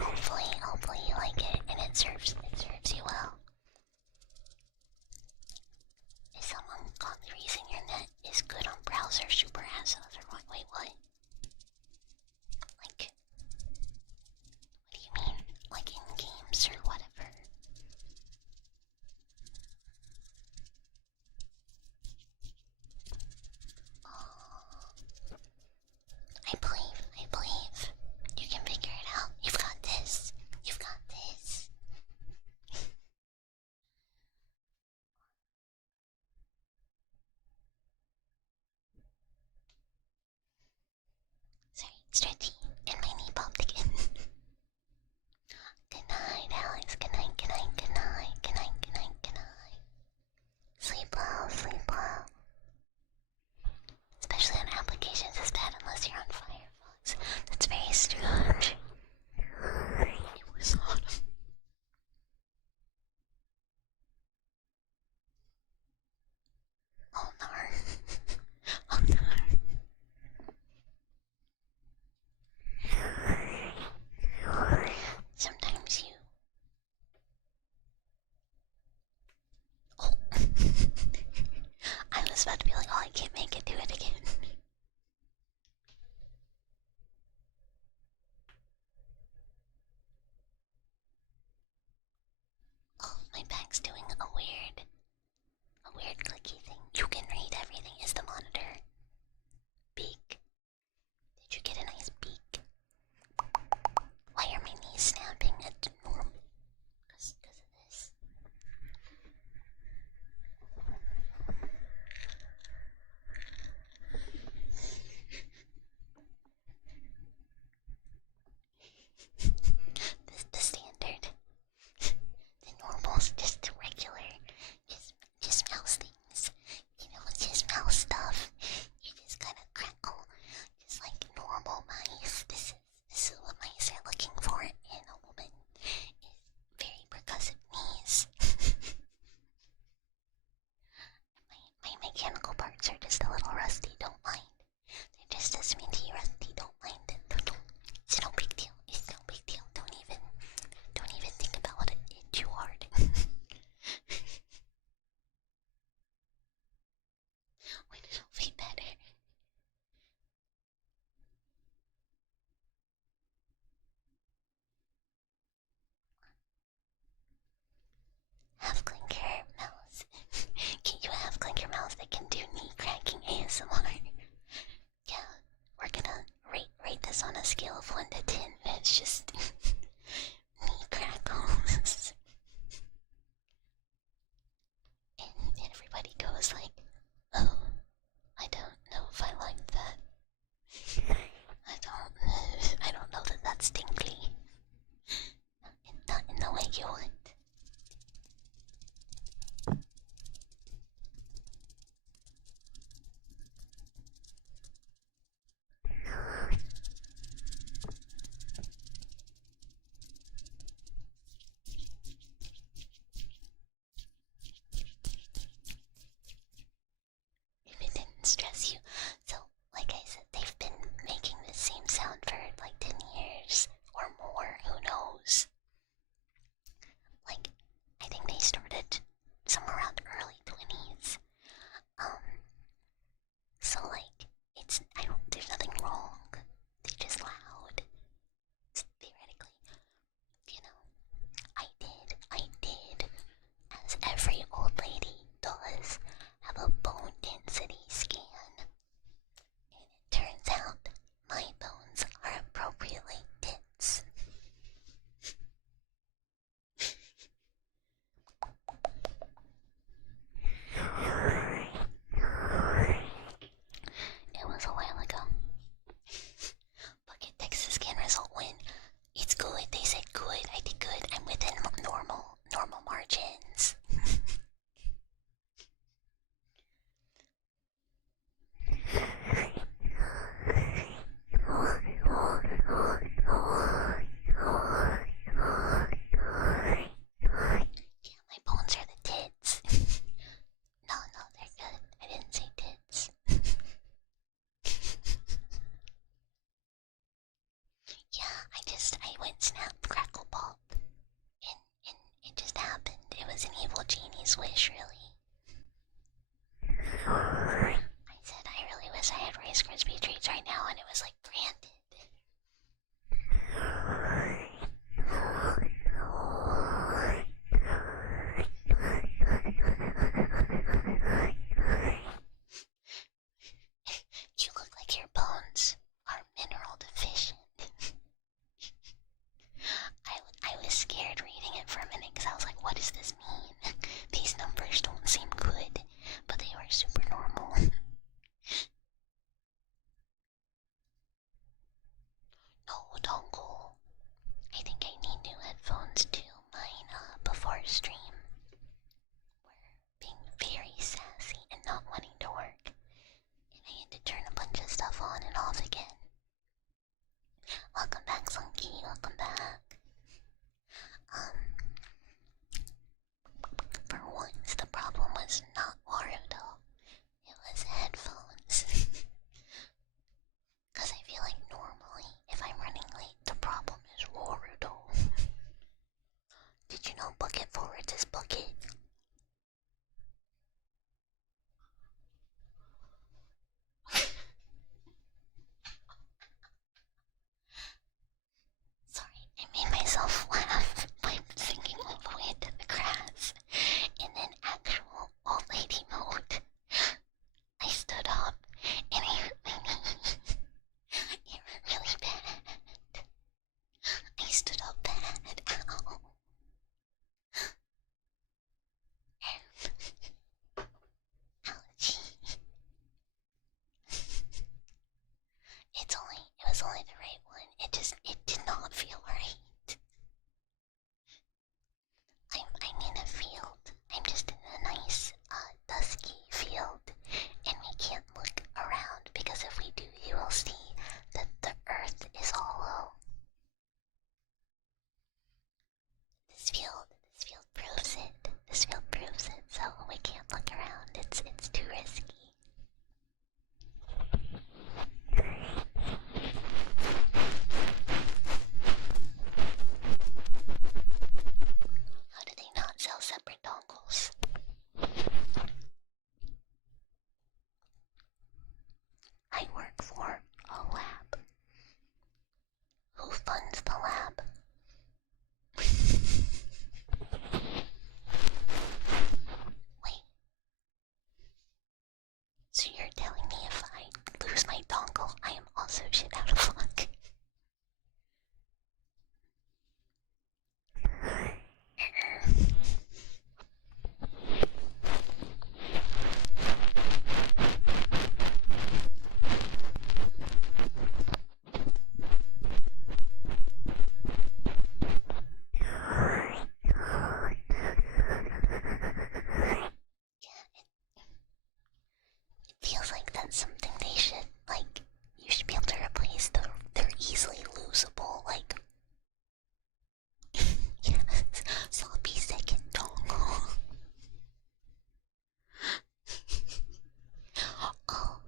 Hopefully you like it and it serves you well. Is someone got the reason your net is good on browser super assholes or what? Wait, what? Like, what do you mean? Like in games or whatever? Oh, I believe. You can figure it out. You've got this. You've got this. Sorry, stretchy, and my knee popped again. Good night, Alex. Good night, good night, good night, good night, good night, good night. Sleep well, sleep well. Especially on applications as bad unless you're on Firefox. That's very strange. It was on. Oh no. Oh no. Sometimes you. Oh. I was about to be like, oh, I can't make it do it again. Oh, my back's doing a weird clicky thing. You can read everything. Is the monitor beak? Did you get a nice beak? Why are my knees snapping at normal? Because of this. The standard. The normal's just regular. Just mouse things. You know, it's just mouse stuff. You just kind of crackle. Just like normal mice. This is what mice are looking for in a woman. Is very percussive knees. my mechanical parts are just a little rusty, don't mind. They're just a sminty rusty, don't mind it. It's no big deal. It's no big deal. Don't even think about it. It's too hard. When it'll be better. Have clinker mouse. Can you have clinker mouse that can do knee cracking ASMR? Yeah, we're gonna rate this on a scale of 1 to 10. It's just knee crackles. And everybody goes like, oh, I don't know stress you. So, like I said, they've been making the same sound for like 10 years or more, who knows? Like, I think they started somewhere around early 20s. So like, there's nothing wrong. They're just loud. Theoretically, you know, I did, as every old lady does, have a bone density scan. And it turns out my bones are appropriately dense. It was a while ago. Bucket texts the scan result when it's good. They said good. I did good. I'm within normal margins. Yeah, my bones are the tits. No, they're good. I didn't say tits. Yeah, I went snap, crackle, pop, and it just happened. It was an evil genie's wish, really. I said, I really wish I had Rice Krispie treats right now, and it was like granted. You look like your bones are mineral deficient. I was scared reading it for a minute because I was like, what does this mean? These numbers don't seem good, but they were super normal. No, dongle. I think I need new headphones too. Mine, before stream, were being very sassy and not wanting to work. And I had to turn a bunch of stuff on and off again. Welcome back, Sunky. Welcome back. For once, the problem was not Warudo. It was headphones. Because I feel like normally, if I'm running late, the problem is Warudo. Did you know bucket forwards is bucket? Sorry, I made myself laugh by sinking all the way into the grass. And then actual old lady mode. I stood up and I hurt my knee. It hurt really bad. I stood up bad. Ow. Ouchie. It was only the right one. It did not feel right. I'm in a field. I'm just in a nice, dusky field, and we can't look around because if we do, you will see that the earth is hollow. This field proves it. This field proves it, so we can't look around. It's too risky. How do they not sell separate dongles? I work for a lab. Who funds the lab? Wait. So you're telling me if I lose my dongle, I am also shit out of luck? It feels like that's something they should, like, you should be able to replace their easily losable, like, yes, sloppy second dongle. Oh,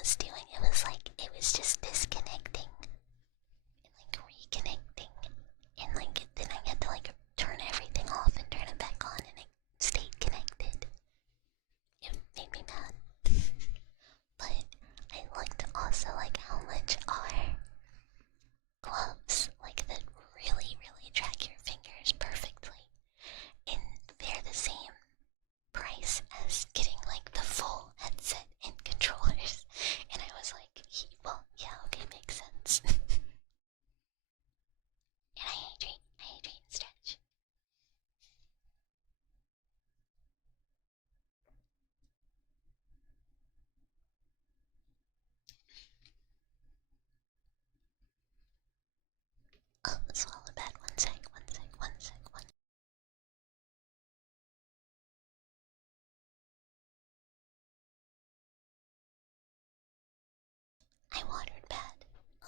was doing. It was just disconnecting and like reconnecting, and like then I had to like turn everything off and turn it back on, and it stayed connected. It made me mad. But I looked also like how much are gloves like that really, really track your fingers perfectly, and they're the same price as getting like the full headset and controllers. And I was like, well, yeah, okay, makes sense. And I hydrate and stretch. Oh, swallow bad. One sec. I watered bad.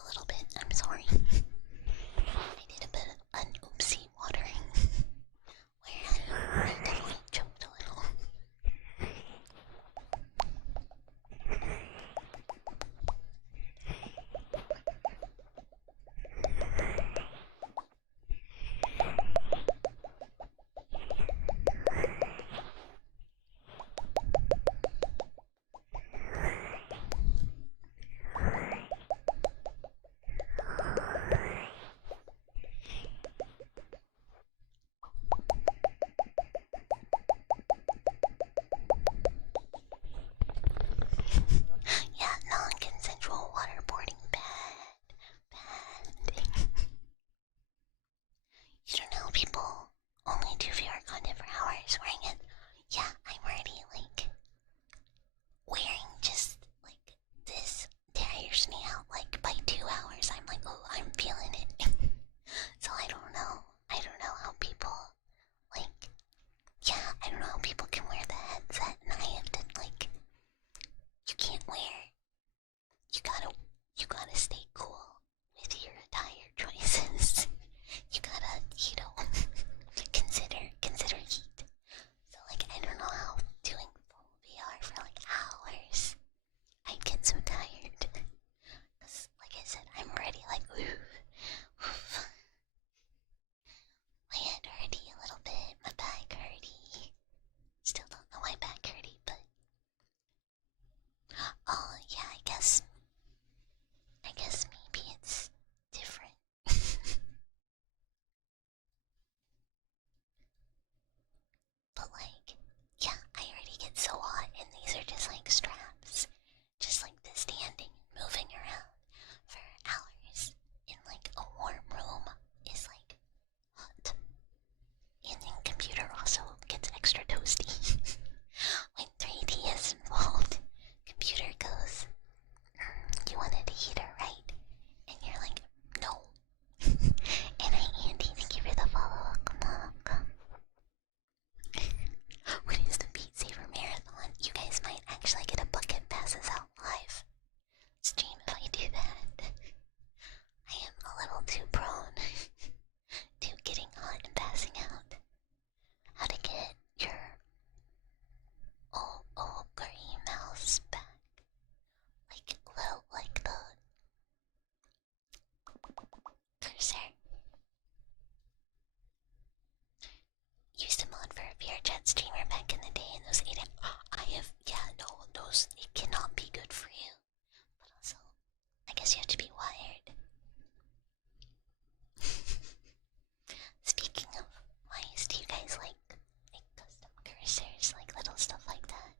A little bit. I'm sorry. I did a bit of an oopsie watering. Where I definitely choked a little. Yeah, non-consensual waterboarding bad. You don't know people only do VR content for hours wearing it. Yeah, I'm already like wearing just like this tires me out. Like by 2 hours I'm like, oh, I'm feeling it. So I don't know. I don't know how people like, yeah, I don't know how people can wear the headset and I have to like, you can't wear, you gotta stay cool with your attire choices. You gotta, consider heat. So like, I don't know how doing full VR for like hours, I get so tired. Cause like I said, I'm already like, oof. My head hurty a little bit, my back hurty. Still don't know why back hurty, but oh yeah, I guess maybe it's different. But like, yeah, I already get so hot, and these are just like straps, just like this standing, moving around for hours in like a warm room is like hot. And then computer also gets extra toasty. When 3D is involved, computer goes, you wanted a heater, right? And you're like, no. And Andy, thank you for the follow. Come on. What is the Beat Saber Marathon? You guys might actually get a bucket passes out live stream if I do that. I am a little too prone to getting hot and passing out. How to get your old green mouse back? Like the cursor. Used a mod for a VR chat streamer back in the day, and those 8 I have, yeah, no, those, it cannot be good for you. But also, I guess you have to be wired. Speaking of wires, do you guys like custom cursors, like little stuff like that?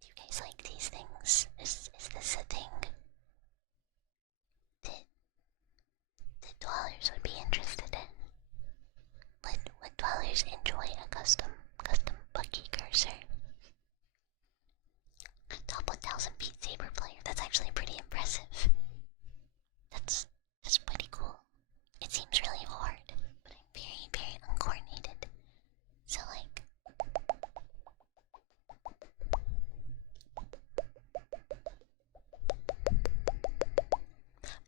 Do you guys like these things? Is this a thing that dwellers would be interested in? Would dwellers enjoy a custom Bucky cursor? Top 1000 Beat Saber player. That's actually pretty impressive. That's pretty cool. It seems really hard, but I'm very, very uncoordinated. So like,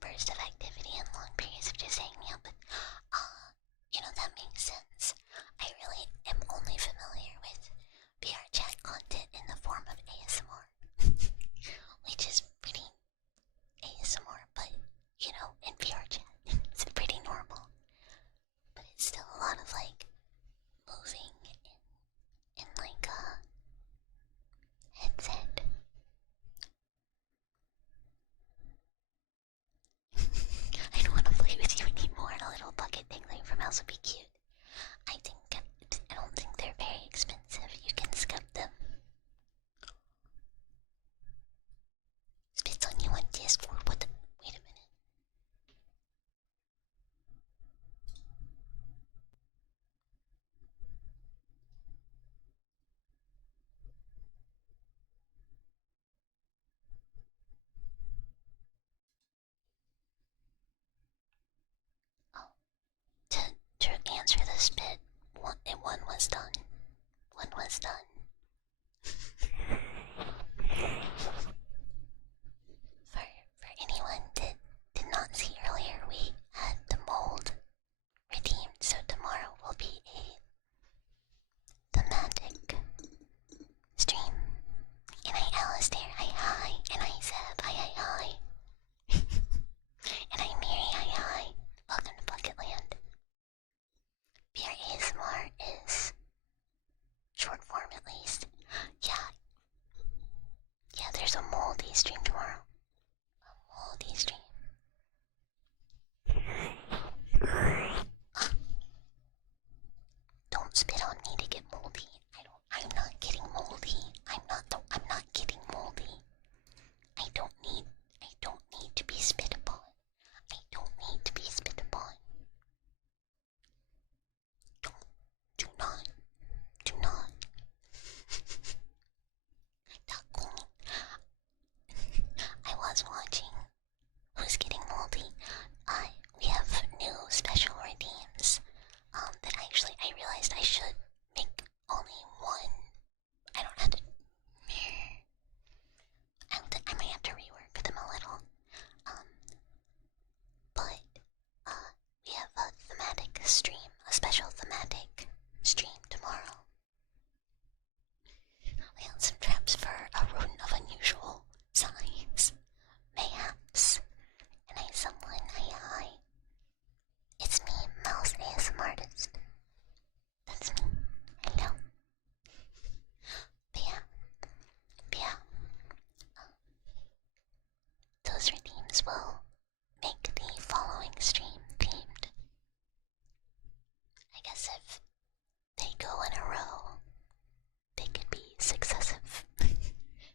burst of activity and long periods of just hanging out, but that makes sense. I really am only familiar with VR chat content in the form of ASMR. just spit. One was done. One was done. For anyone that did not see earlier, we had the mold redeemed, so tomorrow will be a thematic stream. And hi Alistair, hi, and hi Zeb, hi. And hi Mary, hi. Welcome to Bucketland. Beer ASMR is short form at least. Yeah, there's a moldy stream tomorrow. A moldy stream. Don't spit on me to get moldy. I'm not getting moldy. I'm not getting moldy. I don't need to be spit upon. I don't need to be spit upon. Do not. I was watching Who's Getting Moldy. We have new special redeems. That actually I realized I should make only one. I don't have to. I might have to rework them a little. But we have a thematic stream, a special thematic stream tomorrow. We have some traps for a rodent of unusual size, mayhaps. And someone, hi. It's me, Mouse ASM Artist. That's me. Hello. But yeah. Those redeems will make the following stream themed. I guess if they go in a row, they could be successive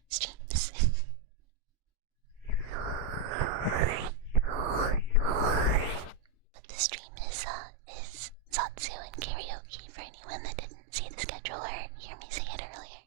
streams. But the stream is Satsu and karaoke for anyone that didn't see the schedule or hear me say it earlier.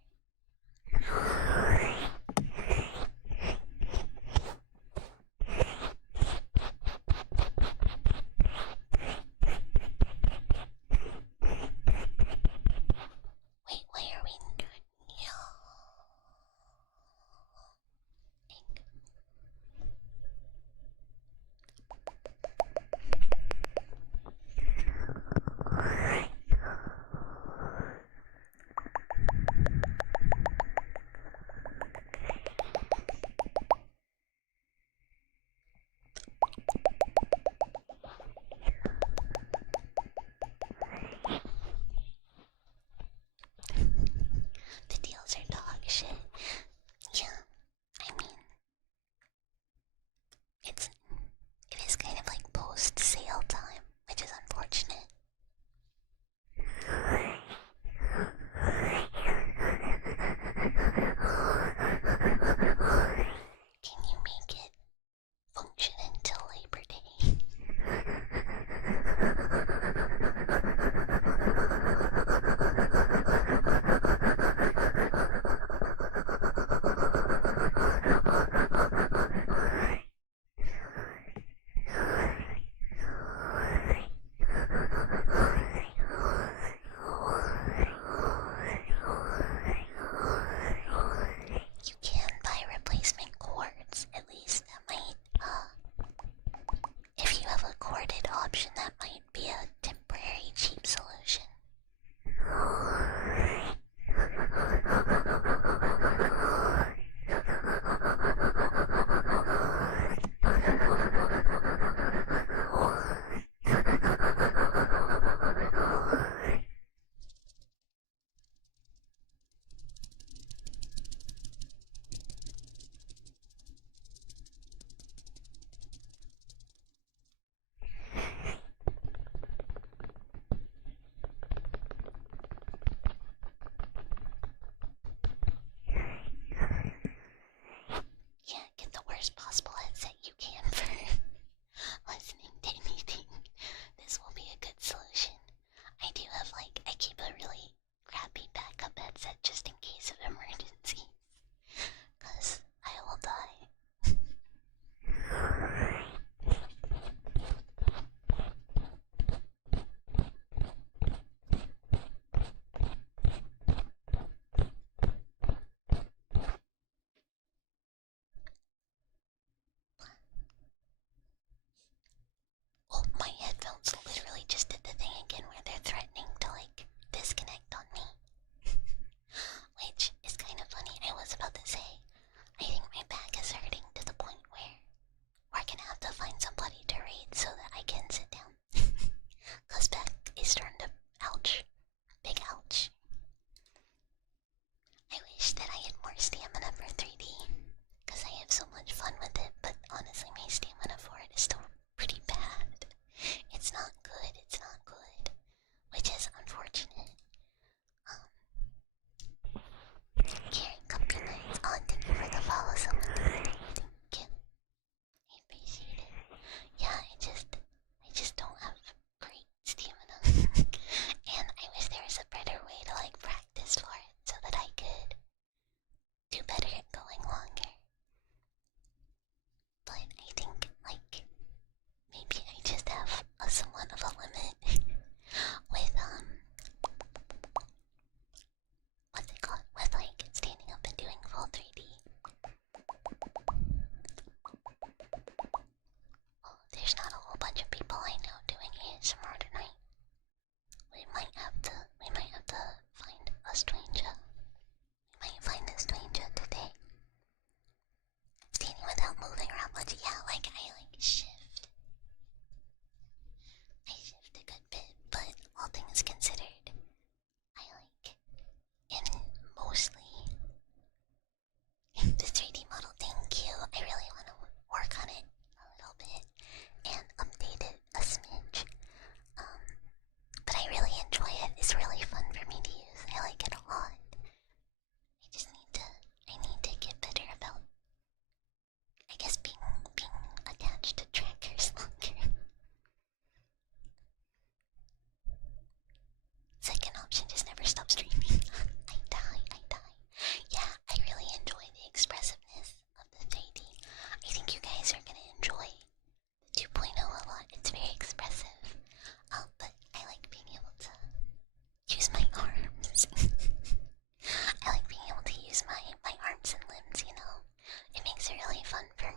just did the thing again where they're threatening to like disconnect on me. Which is kind of funny. I was about to say, I think my back is hurting to the point where we're gonna have to find somebody to raid so that I can sit down. Cause back is starting to ouch. Big ouch. I wish that I had more stamina for 3D. Cause I have so much fun with it, but honestly my stamina for it is still pretty bad. It's not good, it's not good. Which is unfortunate. Karen Company is on. Thank you for the follow, someone. Thank you. I appreciate it. Yeah, I just don't have great stamina. And I wish there was a better way to like practice for it so that I could do better at going longer. But I think like maybe I just have a somewhat of a limit with what's it called? With like standing up and doing full 3D. Oh, there's not a whole bunch of people I know doing ASMR tonight. We might have to find a stranger. We might find a stranger today. Standing without moving around much, yeah, like I like shift. I shift a good bit, but all things considered, I like and mostly the 3D model. Thank you. I really want to work on it a little bit and update it a smidge. But I really enjoy it. It's really fun for me to use. I like it a lot. I need to get better about, I guess, being attached to trackers longer. Second option, just never stop streaming. I die. Yeah, I really enjoy the expressiveness of the 3D. I think you guys are gonna enjoy the 2.0 a lot. It's very expressive. But I like being able to use my arms. I like being able to use my arms and limbs, you know? It makes it really fun for me.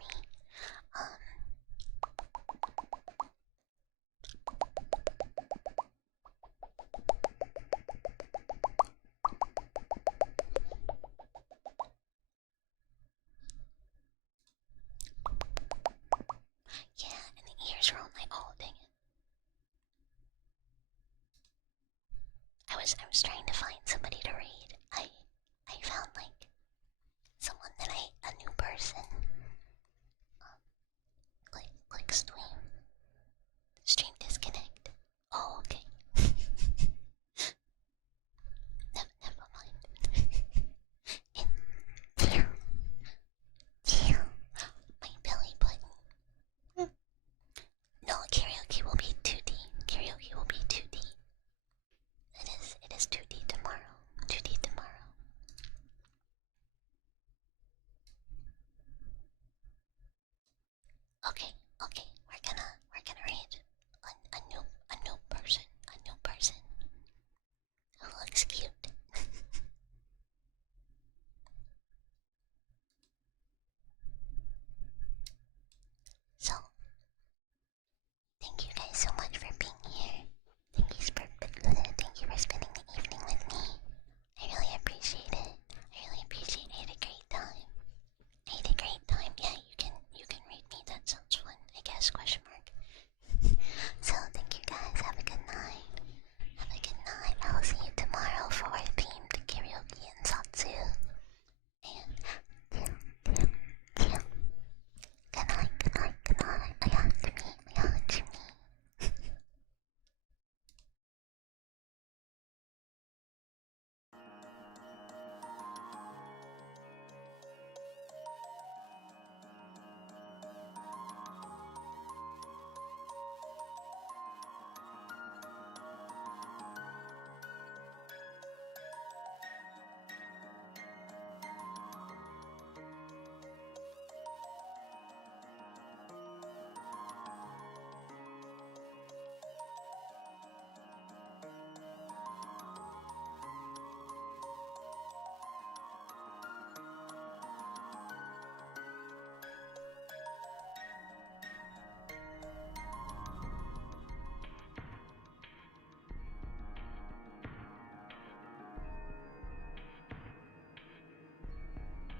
Yeah, and the ears are on my, oh dang it. I was trying to find somebody to raid. I found like someone that a new person. Click stream disconnect. Oh, okay. Never mind. My belly button. No, karaoke will be 2D. Karaoke will be 2D. It is 2D tomorrow. 2D tomorrow. Okay.